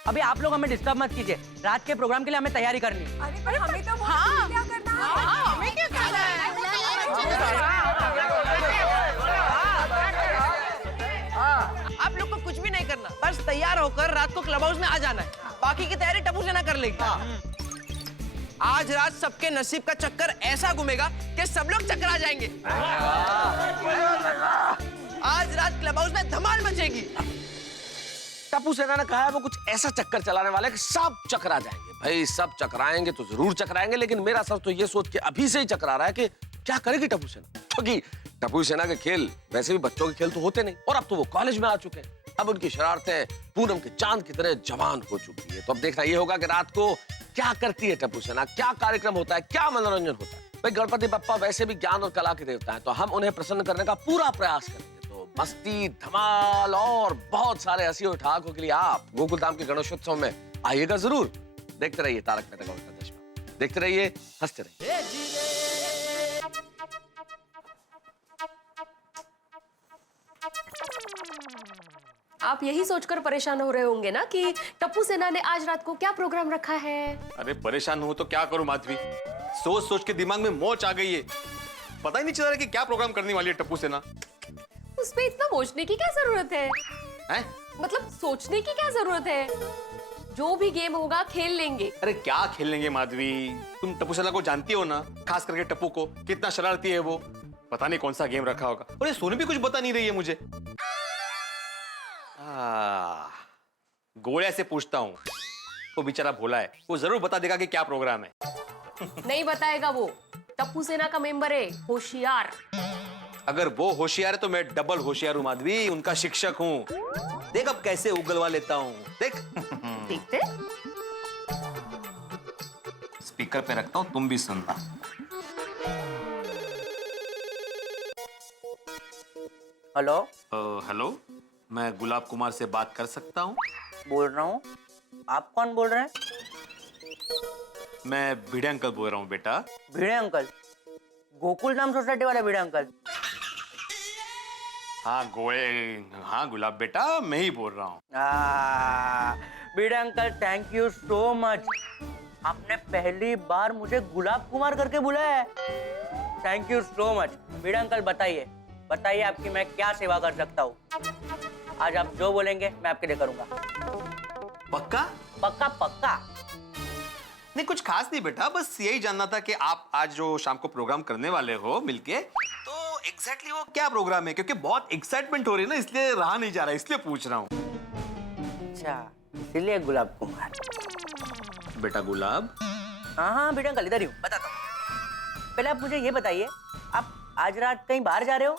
अभी आप लोग हमें डिस्टर्ब मत कीजिए। रात के प्रोग्राम के लिए हमें तैयारी करनी है। अरे पर हमें तो क्या करना है? हमें क्या करना है? आप लोग को कुछ भी नहीं करना, बस तैयार होकर रात को क्लब हाउस में आ जाना है। बाकी की तैयारी टप्पू सेना कर लेगी। आज रात सबके नसीब का चक्कर ऐसा घूमेगा कि सब लोग चकरा जाएंगे। आज रात क्लब हाउस में धमाल मचेगी। टप्पू सेना ने कहा है वो कुछ ऐसा चक्कर चलाने वाला है कि सब चकरा जाएंगे। भाई सब चकराएंगे तो जरूर चकराएंगे, लेकिन मेरा सर तो ये सोच के अभी से ही चकरा रहा है कि क्या करेगी टप्पू सेना। क्योंकि टप्पू सेना के खेल वैसे भी बच्चों के खेल तो होते नहीं, और अब तो वो कॉलेज में आ चुके हैं। अब उनकी शरारतें पूनम के चांद की तरह जवान हो चुकी है। तो अब देखना ये होगा कि रात को क्या करती है टप्पू सेना, क्या कार्यक्रम होता है, क्या मनोरंजन होता है। भाई गणपति बप्पा वैसे भी ज्ञान और कला के देवता है, तो हम उन्हें प्रसन्न करने का पूरा प्रयास करेंगे। मस्ती, धमाल और बहुत सारे हंसी और ठहाकों के लिए आप गोकुलधाम के गणेशोत्सव में आइएगा जरूर। देखते रहिए तारक मेहता का उल्टा चश्मा, देखते रहिए, हंसते रहिए। आप यही सोचकर परेशान हो रहे होंगे ना कि टप्पू सेना ने आज रात को क्या प्रोग्राम रखा है। अरे परेशान हो तो क्या करूं माधवी, सोच सोच के दिमाग में मोच आ गई है। पता ही नहीं चल रहा कि क्या प्रोग्राम करने वाली है टप्पू सेना। उसपे इतना सोचने की क्या जरूरत है? मतलब सोचने की क्या जरूरत है? जो भी गेम होगा खेल लेंगे। अरे क्या खेल लेंगे माधवी, तुम टप्पू सेना को जानती हो ना, खास करके टप्पू को, कितना शरारती है वो। पता नहीं कौन सा गेम रखा होगा, और ये सोनू भी कुछ बता नहीं रही है मुझे। गोड़िया से पूछता हूँ, वो बेचारा भोला है, वो जरूर बता देगा कि क्या प्रोग्राम है। नहीं बताएगा वो, टप्पू सेना का मेंबर है, होशियार। अगर वो होशियार है तो मैं डबल होशियार हूँ माधवी, उनका शिक्षक हूँ। देख अब कैसे उगलवा लेता हूँ, देख। देखते। स्पीकर पे रखता हूँ, तुम भी सुनना। हेलो। हेलो, मैं गुलाब कुमार से बात कर सकता हूँ? बोल रहा हूँ। आप कौन बोल रहे हैं? मैं भिड़े अंकल बोल रहा हूँ बेटा। भिड़े अंकल? गोकुलधाम सोसाइटी वाले भिड़े अंकल? हाँ हाँ गुलाब बेटा, मैं ही बोल रहा हूँ। Bhide uncle, thank you so much. आपने पहली बार मुझे गुलाब कुमार करके बुलाया है। Thank you so much. Bhide uncle बताइए, बताइए आपकी मैं क्या सेवा कर सकता हूँ? आज आप जो बोलेंगे मैं आपके लिए करूँगा। पक्का? पक्का पक्का। नहीं कुछ खास नहीं बेटा, बस यही जानना था कि आप आज जो शाम को प्रोग्राम करने वाले हो मिलके, तो एग्जैक्टली वो क्या प्रोग्राम है? क्योंकि बहुत एक्साइटमेंट हो रही है ना, इसलिए रहा नहीं जा रहा, इसलिए पूछ रहा हूँ। अच्छा, इसीलिए गुलाब कुमार। बेटा गुलाब? हाँ हाँ बेटा अंकल इधर ही हूँ, बताता हूँ। पहले आप मुझे ये बताइए, आप आज रात कहीं बाहर जा रहे हो?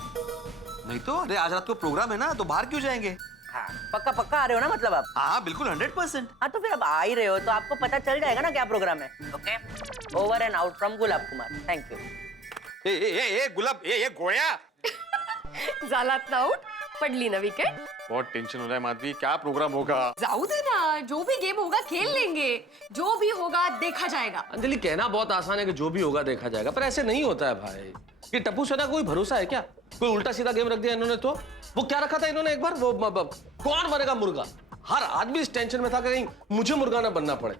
नहीं तो, अरे आज रात को प्रोग्राम है ना, तो बाहर क्यों जाएंगे? हाँ, पक्का पक्का आ रहे हो ना मतलब आप? हाँ बिल्कुल 100%। हाँ तो फिर अब आ ही रहे हो तो आपको पता चल जाएगा ना क्या प्रोग्राम है। Okay, over and out from Gulab Kumar. Thank you. ए गुलाब, ये गोळ्या। झालात ना आउट, पडली ना विकेट। बहुत टेंशन हो रहा है माधवी, क्या प्रोग्राम होगा? जाऊ दे ना, जो भी गेम होगा खेल लेंगे, जो भी होगा देखा जाएगा। अंजलि कहना बहुत आसान है कि जो भी होगा देखा जाएगा, पर ऐसे नहीं होता है भाई। ये टप्पू सेना कोई भरोसा है क्या? कोई उल्टा सीधा गेम रख दिया इन्होंने तो। वो क्या रखा था इन्होंने एक बार, वो कौन बनेगा मुर्गा। हर आदमी इस टेंशन में था कि कहीं मुझे मुर्गा ना बनना पड़े।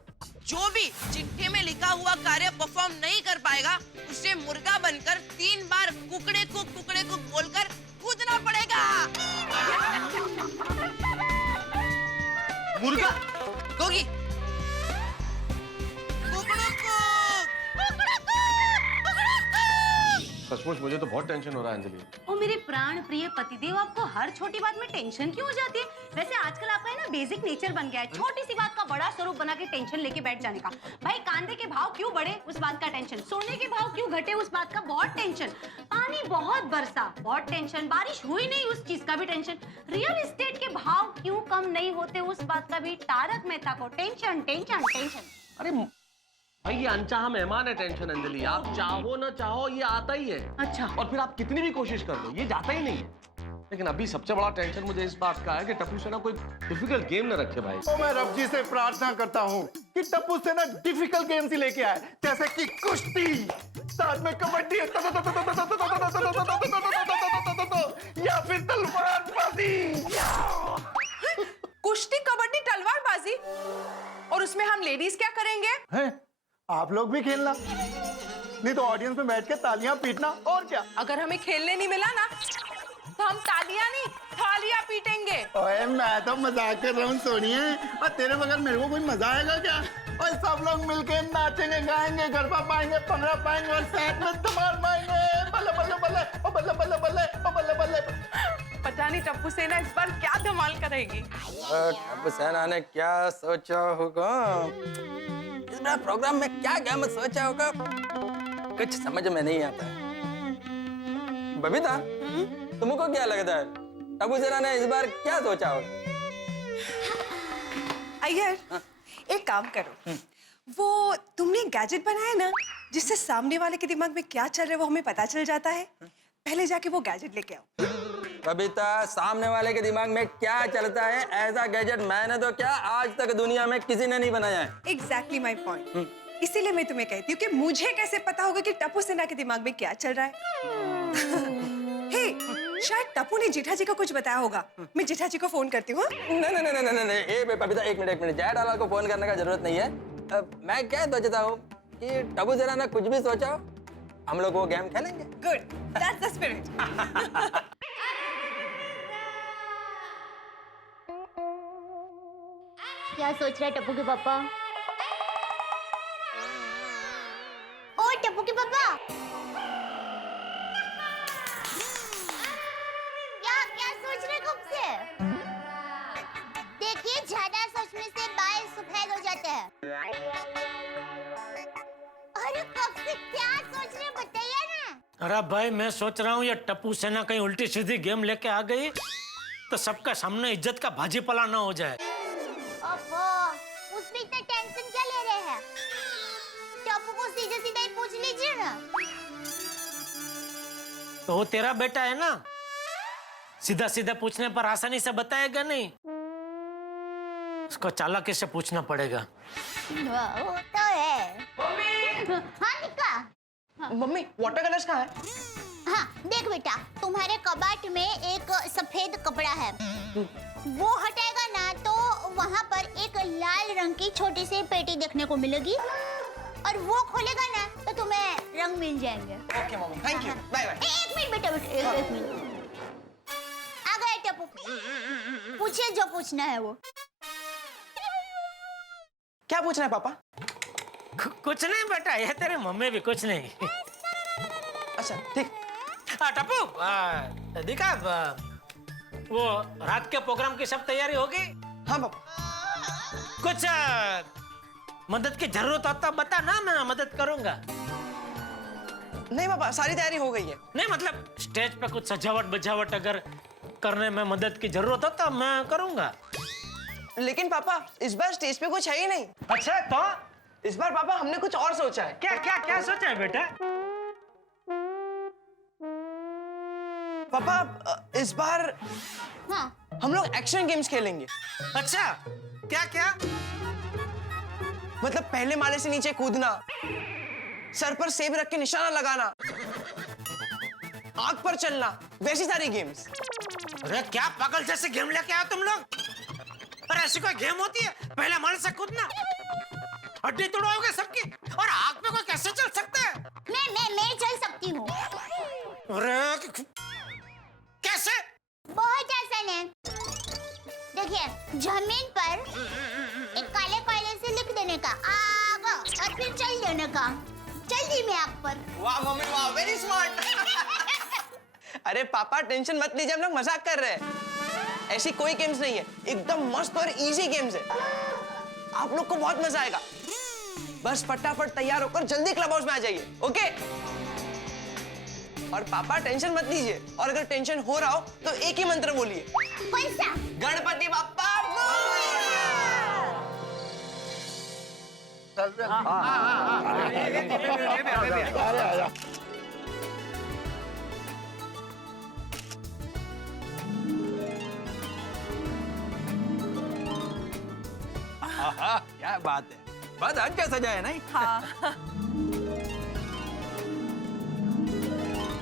जो भी चिट्ठी में लिखा हुआ कार्य परफॉर्म नहीं कर पाएगा उसे मुर्गा बनकर 3 बार कुकड़े को बोलकर कूदना पड़ेगा। मुर्गा गोगी सचमुच मुझे तो बहुत टेंशन हो रहा है अंजलि। ओ मेरे प्राण प्रिय पतिदेव, आपको हर छोटी बात में टेंशन क्यों हो जाती है? वैसे आजकल आपका है ना बेसिक नेचर बन गया है, छोटी सी बात का बड़ा स्वरूप बना के टेंशन लेके बैठ जाने का। भाई कांदे के भाव क्यों बढ़े उस बात का टेंशन, सोने के भाव क्यों घटे उस बात का बहुत टेंशन, पानी बहुत बरसा बहुत टेंशन, बारिश हुई नहीं उस चीज का भी टेंशन, रियल एस्टेट के भाव क्यों कम नहीं होते उस बात का भी तारक मेहता को टेंशन टेंशन टेंशन। अरे भाई ये अनचाहा मेहमान है टेंशन अंजलि, आप चाहो ना चाहो ये आता ही है। अच्छा। और फिर आप कितनी भी कोशिश कर लो ये जाता ही नहीं है। लेकिन अभी सबसे बड़ा टेंशन मुझे इस बात का है कि टप्पू सेना कोई डिफिकल्ट गेम न रखे भाई। तो मैं रब जी से प्रार्थना करता हूँ कि टप्पू सेना डिफिकल्ट गेम्स ही लेके आए, जैसे कि कुश्ती, साथ में कबड्डी या फिर तलवारबाजी। कुश्ती, कबड्डी, तलवारबाजी, और उसमें हम लेडीज क्या करेंगे? हैं? आप लोग भी खेलना, नहीं तो ऑडियंस में बैठ के तालियां पीटना, और क्या। अगर हमें खेलने नहीं मिला ना तो हम तालियां नहीं थालियां पीटेंगे। ओए मैं तो मजाक कर रहा हूँ सोनिया, और तेरे बगैर मेरे को कोई मजा आएगा क्या? और सब लोग मिलके नाचेंगे, गाएंगे, गरबा पाएंगे, भंगड़ा पाएंगे और साथ में धमाल पाएंगे। बल्ले बल्ले बल्ले ओ बल्ले बल्ले बल्ले ओ बल्ले बल्ले। पता नहीं टप्पू सेना इस बार क्या धमाल करेगी। टप्पू सेना ने क्या सोचा होगा इस बार प्रोग्राम में, क्या गेम सोचा होगा कुछ समझ में नहीं आता है। बबीता तुमको क्या लगता है टप्पू सेना ने इस बार क्या सोचा होगा? अय्यर एक काम करो, वो तुमने गैजेट बनाया ना जिससे सामने वाले के दिमाग में क्या चल रहा है वो हमें पता चल जाता है, पहले जाके वो गैजेट लेके आओ। बबीता सामने वाले के दिमाग में क्या चलता है ऐसा गैजेट मैंने तो क्या आज तक दुनिया में किसी ने नहीं बनाया है। एग्जैक्टली माई पॉइंट, इसीलिए मैं तुम्हें कहती हूँ कि मुझे कैसे पता होगा कि टप्पू सेना के दिमाग में क्या चल रहा है। हे, शायद टप्पू ने जेठा जी को कुछ बताया होगा, मैं जेठा जी को फोन करती हूँ। नहीं बबीता एक मिनट जेठालाल को फोन करने का जरूरत नहीं है। मैं क्या सोचता हूँ कि टप्पू सेना ने कुछ भी सोचा हो हम लोग वो गेम खेलेंगे। Good, that's the spirit. क्या सोच रहा है टप्पू के पापा? ओ टप्पू के पापा, क्या सोच रहे कब से? देखिए ज्यादा सोचने से बाल सफेद हो जाते हैं। अरे कब से क्या सोच रहे बताइए ना। अरे भाई मैं सोच रहा हूँ ये टप्पू सेना कहीं उल्टी सीधी गेम लेके आ गई तो सबका सामने इज्जत का भाजी पला ना हो जाए। ओहो, उसमें इतना टेंशन क्या ले रहे हैं? टप्पू को सीधे सीधे ही पूछ लीजिए ना। तो वो तेरा बेटा है ना, सीधा सीधा पूछने पर आसानी से बताएगा नहीं, उसको चालाकी से पूछना पड़ेगा। वो तो है। हाँ निका। मम्मी वाटर कलर्स कहाँ है? हाँ देख बेटा, तुम्हारे कबाट में एक सफेद कपड़ा है, वो हटाएगा ना तो वहाँ पर एक लाल रंग की छोटी सी पेटी देखने को मिलेगी, और वो खोलेगा ना तो तुम्हें रंग मिल जाएंगे। Okay mummy, thank you, bye bye. एक मिनट बेटा, एक मिनट। पूछिए जो पूछना है वो। क्या पूछना है पापा? कुछ नहीं बेटा, ये तेरे मम्मी भी कुछ नहीं। अच्छा ठीक। टप्पू, देखा वो रात के प्रोग्राम की सब तैयारी हो गई? हाँ पापा। कुछ मदद की जरूरत हो तो बता ना, मैं मदद करूंगा। नहीं पापा, सारी तैयारी हो गई है। नहीं मतलब स्टेज पे कुछ सजावट बजावट अगर करने में मदद की जरूरत हो तो मैं करूंगा। लेकिन पापा इस बार स्टेज पे कुछ है ही नहीं। अच्छा तो इस बार पापा हमने कुछ और सोचा है। क्या क्या क्या सोचा है बेटा? पापा इस बार हाँ। हम लोग एक्शन गेम्स खेलेंगे। अच्छा क्या क्या? मतलब पहले माले से नीचे कूदना, सर पर सेब रख के निशाना लगाना, आग पर चलना, वैसी सारी गेम्स। अरे क्या पागल जैसे गेम लेके आओ तुम लोग? अरे ऐसी कोई गेम होती है? पहले माले से कूदना, हड्डी तोड़ोगे सबकी, और आग पे कोई कैसे चल सकता है? मैं चल सकती हूँ। अरे कैसे? बहुत आसान है। देखिए, जमीन पर एक काले काले से लिख देने का आग, और फिर चल देने का। चल दी मैं आग पर। वाह मम्मी वाह, वेरी स्मार्ट। अरे पापा टेंशन मत लीजिए, हम लोग मजाक कर रहे हैं। ऐसी कोई गेम्स नहीं है, एकदम मस्त और इजी गेम्स है। आप लोग को बहुत मजा आएगा। बस फटाफट तैयार होकर जल्दी क्लब हाउस में आ जाइए, ओके? और पापा टेंशन मत लीजिए, और अगर टेंशन हो रहा हो तो एक ही मंत्र बोलिए। कौन सा? गणपति बाप्पा क्या बात है, बहुत अच्छा सजा है नहीं? हाँ।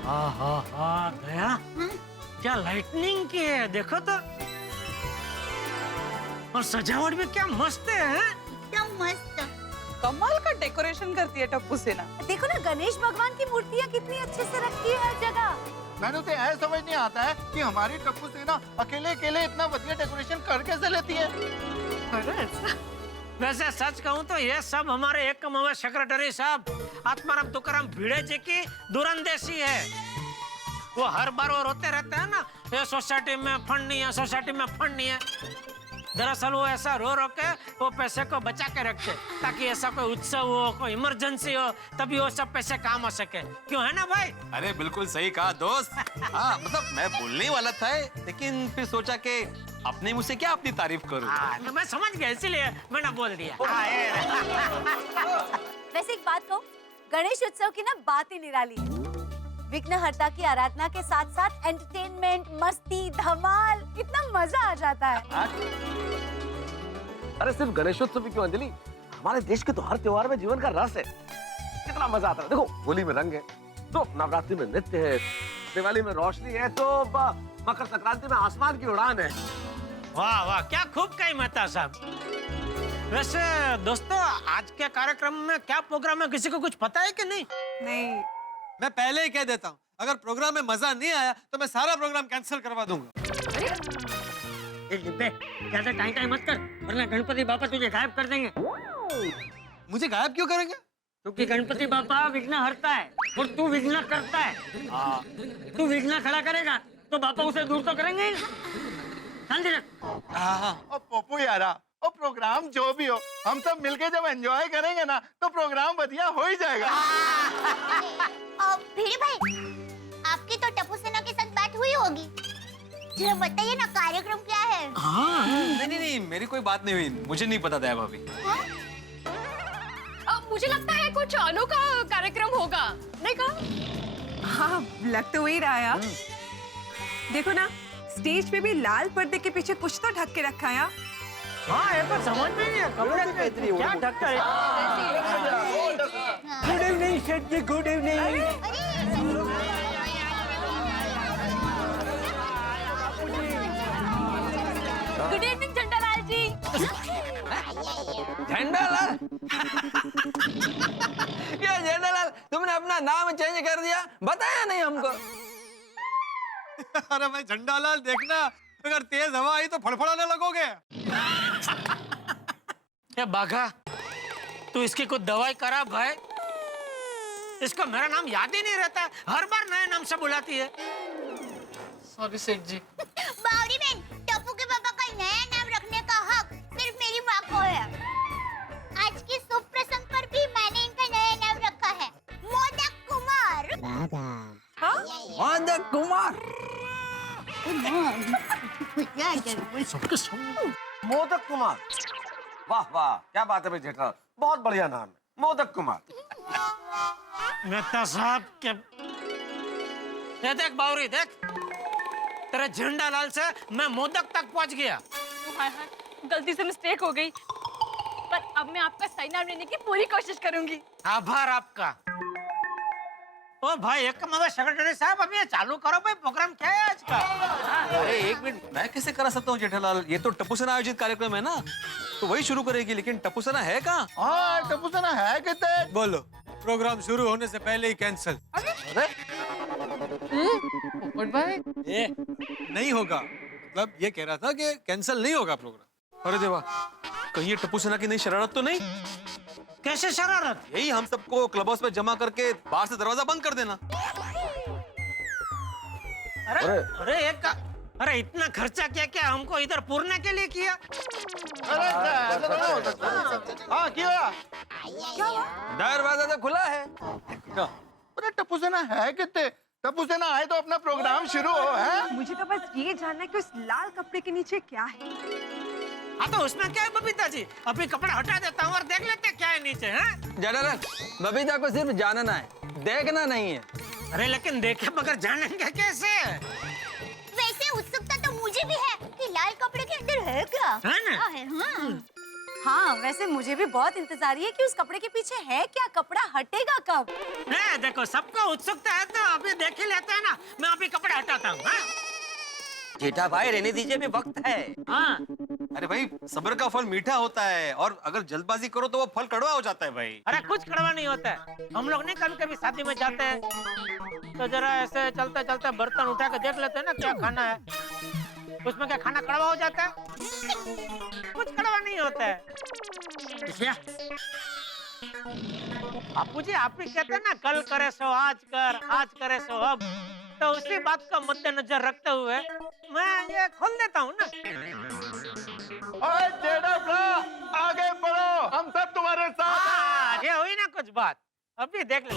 हाँ गया। क्या लाइटनिंग की है, देखो तो। और सजावट भी क्या मस्त है। एकदम मस्त। कमाल का डेकोरेशन करती है टप्पू सेना। देखो ना गणेश भगवान की मूर्तियाँ कितनी अच्छे से रखी है हर जगह। मैंने तो ऐसा समझ नहीं आता है कि हमारी टप्पू सेना अकेले अकेले इतना बढ़िया डेकोरेशन कर कैसे लेती है। वैसे सच कहूँ तो ये सब हमारे एक कमावे सेक्रेटरी साहब आत्माराम तुकाराम भिड़े जी की दूरंदेशी है। वो हर बार वो रोते रहते हैं ना, ये सोसाइटी में फंड नहीं है, सोसाइटी में फंड नहीं है। दरअसल वो ऐसा रो रो के वो पैसे को बचा के रखते, ताकि ऐसा कोई उत्सव हो, कोई इमरजेंसी हो, तभी वो सब पैसे काम आ सके। क्यों, है ना भाई? अरे बिल्कुल सही कहा दोस्त। हाँ मतलब मैं बोलने वाला था, लेकिन फिर सोचा कि अपने मुझसे क्या अपनी तारीफ करूं। तो मैं समझ गया, इसीलिए मैंने बोल दिया। वैसे एक बात कहूं, गणेश उत्सव की ना बात ही निराली है। विघ्नहर्ता की आराधना के साथ साथ एंटरटेनमेंट, मस्ती, धमाल, कितना मजा आ जाता है। अरे सिर्फ गणेशोत्सव ही क्यों अंजलि, हमारे देश के तो हर त्योहार में जीवन का रस है। कितना मजा आता है। देखो होली में रंग है, तो नवरात्रि में नृत्य है, दिवाली में रोशनी है, तो मकर संक्रांति में आसमान की उड़ान है। वाह वाह, क्या खूब कही मेहता साहब। वैसे दोस्तों, आज के कार्यक्रम में क्या प्रोग्राम है, किसी को कुछ पता है कि नहीं? नहीं, मैं पहले ही कह देता हूँ, अगर प्रोग्राम में मजा नहीं आया तो मैं सारा प्रोग्राम कैंसिल करवा दूंगा। ज्यादा टाइम मत कर, वरना गणपति बापा तुझे गायब कर देंगे। मुझे गायब क्यों करेंगे? क्योंकि गणपति बापा विघ्न हरता है और तू विघ्न करता है। तू विघ्न खड़ा करेगा तो बापा उसे दूर तो करेंगे ही। शांति रख। ओ पप्पू यारा, ओ प्रोग्राम जो भी हो, हम सब मिलके जब एंजॉय करेंगे ना तो प्रोग्राम बढ़िया हो ही जाएगा। भिड़े भाई, आपकी तो टप्पू सेना के साथ बात हुई होगी, जरा बताइए ना कार्यक्रम क्या है? नहीं, मेरी कोई बात नहीं हुई, मुझे नहीं पता दया भाभी। मुझे लगता है कुछ अनोखा कार्यक्रम होगा, नहीं कहा? हाँ, लग तो वही रहा है यार। देखो ना, स्टेज पे भी लाल पर्दे के पीछे कुछ तो ढक के रखा है। हाँ, ये तो समझ में नहीं है, कपड़े क्या ढक कर। गुड इवनिंग शेठ जी, गुड इवनिंग। गुड इवनिंग झंडालाल जी। झंडालाल? क्या झंडालाल, तुमने अपना नाम चेंज कर दिया, बताया नहीं हमको। अरे भाई झंडालाल, देखना अगर तेज हवा आई तो फड़फड़ाने लगोगे। क्या बाघा, तू इसकी कुछ दवाई करा भाई। इसको मेरा नाम याद ही नहीं रहता, हर बार नए नाम से बुलाती है। सॉरी सेठ जी। बावरी बहन, टप्पू के पापा का नया नाम रखने का हक सिर्फ मेरी माँ को है। आज के शुभ प्रसंग पर भी मैंने इनका नया नाम रखा है, मोदक कुमार। मोदक कुमार। मोदक कुमार, वाह वाह, क्या बात है भाई जेठा, बहुत बढ़िया नाम है, मोदक कुमार। मेहता साहब के ये देख बावरी, देख तेरे झंडा लाल से मैं मोदक तक पहुंच गया। हाय हाय, गलती से मिस्टेक हो गई, पर अब मैं आपका सही नाम लेने की पूरी कोशिश करूंगी। आभार आपका। ओ भाई, एक मतलब सेक्रेटरी साहब, अभी ये चालू करो भाई, प्रोग्राम क्या है आज का? अरे एक मिनट, मैं कैसे करा सकता हूँ जेठालाल, ये तो टप्पू सेना आयोजित कार्यक्रम है ना, तो वही शुरू करेगी, लेकिन टप्पू सेना है कहाँ? हाँ, टप्पू सेना है कितने? बोलो, प्रोग्राम शुरू होने से पहले ही कैंसिल। ये नहीं होगा, मतलब ये कह रहा था कि कैंसिल नहीं होगा प्रोग्राम। अरे देवा, कहीं ये टप्पू सेना की नई शरारत तो नहीं? कैसे शरारत? यही हम सबको क्लब हाउस में जमा करके बाहर से दरवाजा बंद कर देना। अरे एक का, अरे इतना खर्चा क्या क्या हमको इधर पूरने के लिए किया? हाँ, क्या दरवाजा तो खुला है। अरे टप्पू सेना है कितने? टप्पू सेना आए तो अपना प्रोग्राम शुरू हो, है? मुझे तो बस ये जानना है कि उस लाल कपड़े के नीचे क्या है। हाँ तो उसमें क्या है बबीता जी, अभी कपड़ा हटा देता हूँ और देख लेते क्या है नीचे। हैं जेठालाल, बबीता को सिर्फ जानना है, देखना नहीं है। अरे लेकिन देखे मगर जानेंगे कैसे? वैसे उत्सुकता तो मुझे भी है कि लाल कपड़े के अंदर है क्या? है ना? क्या है? हाँ। हाँ, वैसे मुझे भी बहुत इंतजारी है कि उस कपड़े के पीछे है क्या, कपड़ा हटेगा कब? नहीं, देखो सबको उत्सुकता है तो अभी देख ही लेते हैं ना, मैं अभी कपड़ा हटाता हूँ। जेठा भाई रहने दीजिए, भी वक्त है। हाँ। अरे भाई, सब्र का फल मीठा होता है, और अगर जल्दबाजी करो तो वो फल कड़वा हो जाता है भाई। अरे कुछ कड़वा नहीं होता है, हम लोग नहीं कभी कभी शादी में जाते हैं तो जरा ऐसे चलते चलते बर्तन उठा के देख लेते हैं ना क्या खाना है, उसमें क्या खाना कड़वा हो जाता है? कुछ कड़वा नहीं होता है। बापू जी, आप भी कहते हैं ना, कल करे सो आज कर, आज करे सो अब, तो उसी बात का मद्देनजर रखते हुए मैं ये खोल देता हूँ ना। ओए जेठा, आगे बढ़ो, हम सब तुम्हारे साथ हैं। ये हुई ना कुछ बात, अभी देख ले।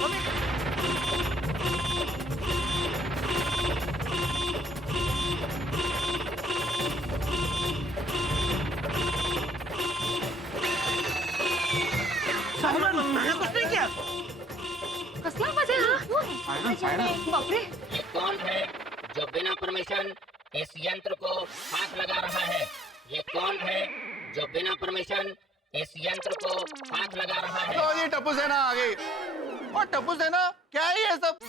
मैंने कुछ नहीं किया। कसला मजे। बाप रे, ये कौन है जो बिना परमिशन इस यंत्र को हाथ लगा रहा है? ये कौन है जो बिना परमिशन इस यंत्र को हाथ लगा रहा है? तो जी टप्पू सेना आ गई। और टप्पू सेना क्या है ये सब?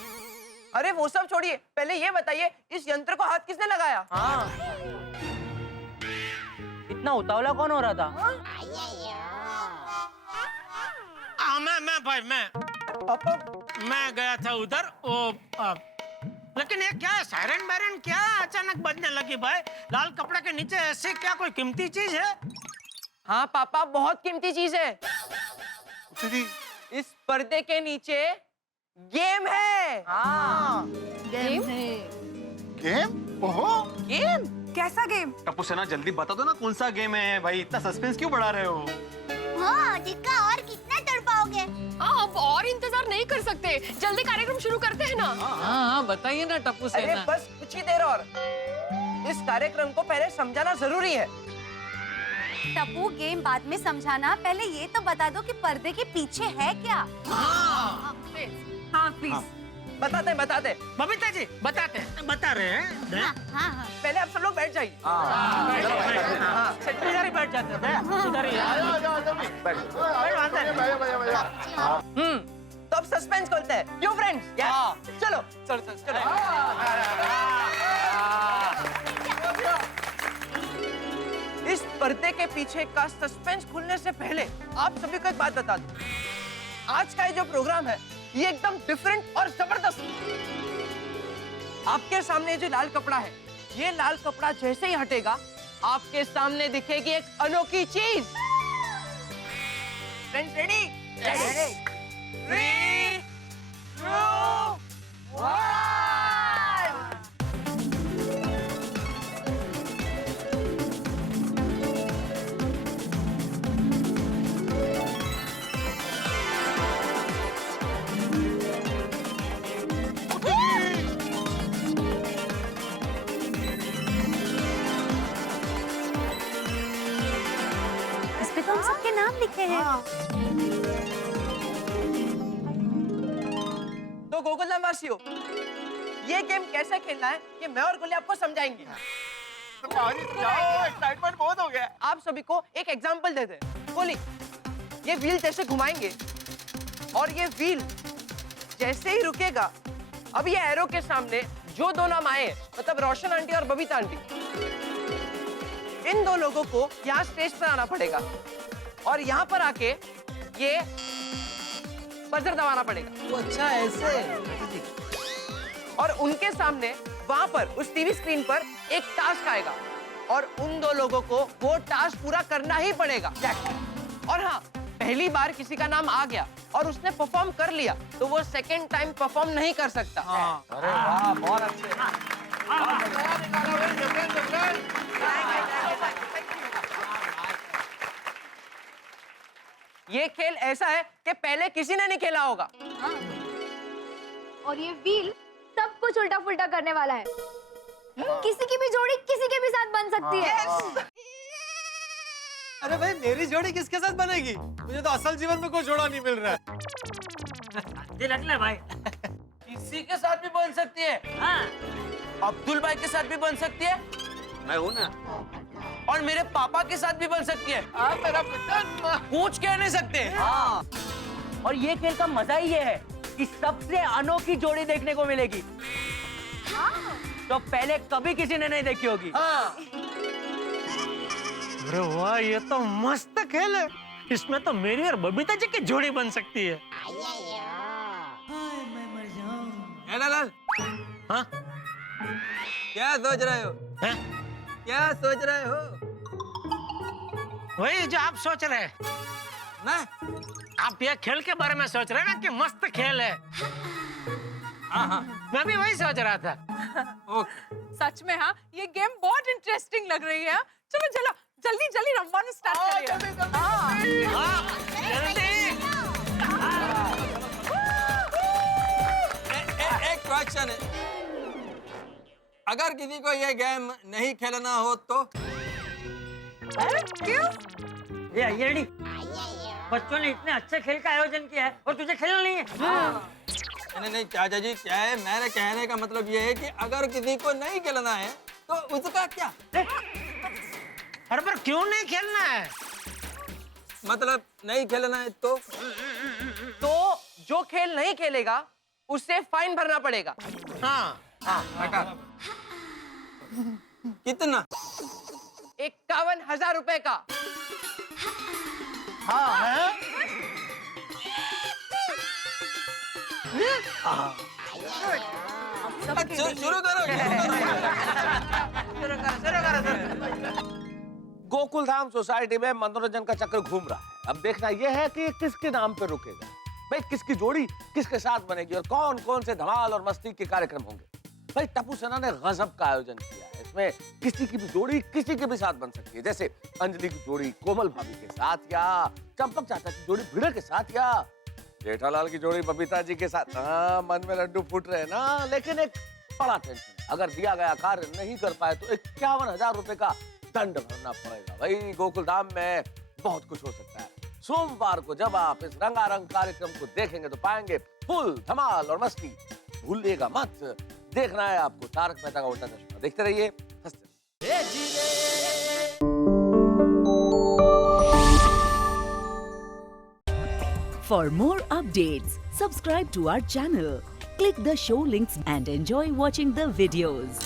अरे वो सब छोड़िए, पहले ये बताइए इस यंत्र को हाथ किसने लगाया? हाँ। इतना उतावला कौन हो रहा था? मैं गया था उधर, लेकिन ये क्या है, सायरन बैरन क्या अचानक बजने लगी भाई? लाल कपड़े के नीचे ऐसे क्या कोई कीमती चीज है? हाँ पापा, बहुत कीमती चीज है। इस पर्दे के नीचे गेम है। हाँ, गेम है। गेम? ओहो, गेम? कैसा गेम? टप्पू सेना, जल्दी बता दो ना कौन सा गेम है भाई, इतना सस्पेंस क्यों बढ़ा रहे हो? हाँ, दिक्का और कितना तड़पाओगे? हाँ, अब और इंतजार नहीं कर सकते, जल्दी कार्यक्रम शुरू करते हैं ना। हाँ, बताइए ना टप्पू सेना। अरे बस कुछ ही देर और, इस कार्यक्रम को पहले समझाना जरूरी है। टप्पू, गेम बाद में समझाना, पहले ये तो बता दो कि पर्दे के पीछे है क्या? हाँ प्लीज, बताते। बबीता जी बता रहे हैं। हाँ। पहले आप सब लोग बैठ जाइए। इधर ही बैठ जाते हैं, इधर ही। तो अब सस्पेंस खोलते हैं, क्यों फ्रेंड्स? चलो। इस पर्दे के पीछे का सस्पेंस खुलने से पहले आप सभी को एक बात बता दूं। आज का ये जो प्रोग्राम है, ये एकदम डिफरेंट और जबरदस्त। आपके सामने जो लाल कपड़ा है, ये लाल कपड़ा जैसे ही हटेगा आपके सामने दिखेगी एक अनोखी चीज। Friends ready? 3, 2, 1। तो हम सबके नाम लिखे हैं। तो गोकुलधाम वासियों, ये गेम कैसे खेलना है ये मैं और गोली आपको समझाएंगे। एक्साइटमेंट बहुत हो गया। आप सभी को एक एग्जांपल देते हैं। गोली, ये व्हील जैसे घुमाएंगे और ये व्हील जैसे ही रुकेगा, अब ये एरो के सामने जो दो नाम आए, मतलब रोशन आंटी और बबीता आंटी, इन दो लोगों को यहाँ स्टेज पर आना पड़ेगा और यहाँ पर आके ये बजर दबाना पड़ेगा। अच्छा ऐसे। और उनके सामने वहां पर उस टीवी स्क्रीन पर एक टास्क आएगा और उन दो लोगों को वो टास्क पूरा करना ही पड़ेगा। और हाँ, पहली बार किसी का नाम आ गया और उसने परफॉर्म कर लिया तो वो सेकंड टाइम परफॉर्म नहीं कर सकता। अरे वाह, बहुत अच्छे। ये खेल ऐसा है कि पहले किसी ने नहीं खेला होगा। और ये व्हील सब कुछ उल्टा पुल्टा करने वाला है। किसी की भी जोड़ी किसी के भी साथ बन सकती है। अरे भाई, मेरी जोड़ी किसके साथ बनेगी? मुझे तो असल जीवन में कोई जोड़ा नहीं मिल रहा है। रख ले भाई। किसी के साथ भी बन सकती है। हाँ। अब्दुल भाई के साथ भी बन सकती है। मैं हूं ना। और मेरे पापा के साथ भी बन सकती है। मेरा पुत्र पूछ कह नहीं सकते। हाँ। और ये खेल का मजा ही ये है कि सबसे अनोखी जोड़ी देखने को मिलेगी। तो पहले कभी किसी ने नहीं देखी होगी। हाँ। अरे वाह, ये तो मस्त खेल है। इसमें तो मेरी और बबीता जी की जोड़ी बन सकती है। लाल, हाँ? क्या सोच रहे हो? हैं? क्या सोच रहे हो? वही जो आप सोच रहे हैं। मैं? आप ये खेल के बारे में सोच रहे हैं ना कि मस्त खेल है। हाँ। मैं भी वही सोच रहा था। सच में हाँ, ये गेम बहुत इंटरेस्टिंग लग रही है। चलो चलो जल्दी जल्दी रमवाना स्टार्ट करिए। एक क्वेश्चन है, अगर किसी को ये गेम नहीं खेलना हो तो? क्यों? ये रेडी? बच्चों ने इतने अच्छे खेल का आयोजन किया है और तुझे खेलना नहीं है? नहीं चाचा जी, क्या है, मेरे कहने का मतलब ये है कि अगर किसी को नहीं खेलना है तो उसका क्या? अरे पर क्यों नहीं खेलना है? मतलब नहीं खेलना है तो जो खेल नहीं खेलेगा उसे फाइन भरना पड़ेगा। हाँ। बेटा, कितना? 51,000 रुपए का। हाँ। शुरू करो। गोकुलधाम सोसाइटी में मनोरंजन का चक्र घूम रहा है। अब देखना यह है कि किसके नाम पे रुकेगा, भाई किसकी जोड़ी किसके साथ बनेगी और कौन कौन से धमाल और मस्ती के कार्यक्रम होंगे। भाई टप्पू सेना ने गजब का आयोजन किया है। इसमें किसी की भी जोड़ी किसी के भी साथ बन सकती है, जैसे अंजलि की जोड़ी कोमल भाभी के साथ, या चंपक चाचा की जोड़ी भिड़े के साथ, या जेठालाल की जोड़ी बबीता जी के साथ। हाँ, मन में लड्डू फूट रहे हैं ना। लेकिन एक बड़ा टेंशन, अगर दिया गया कार्य नहीं कर पाए तो 51,000 रुपए का दंड भरना पड़ेगा। भाई गोकुलधाम में बहुत कुछ हो सकता है। सोमवार को जब आप इस रंगारंग कार्यक्रम को देखेंगे तो पाएंगे फुल धमाल और मस्ती। भूलिएगा मत, देखना है आपको तारक मेहता का उल्टा चश्मा। देखते रहिए, हंसते रहिए। For more updates, subscribe to our channel, click the show links and enjoy watching the videos.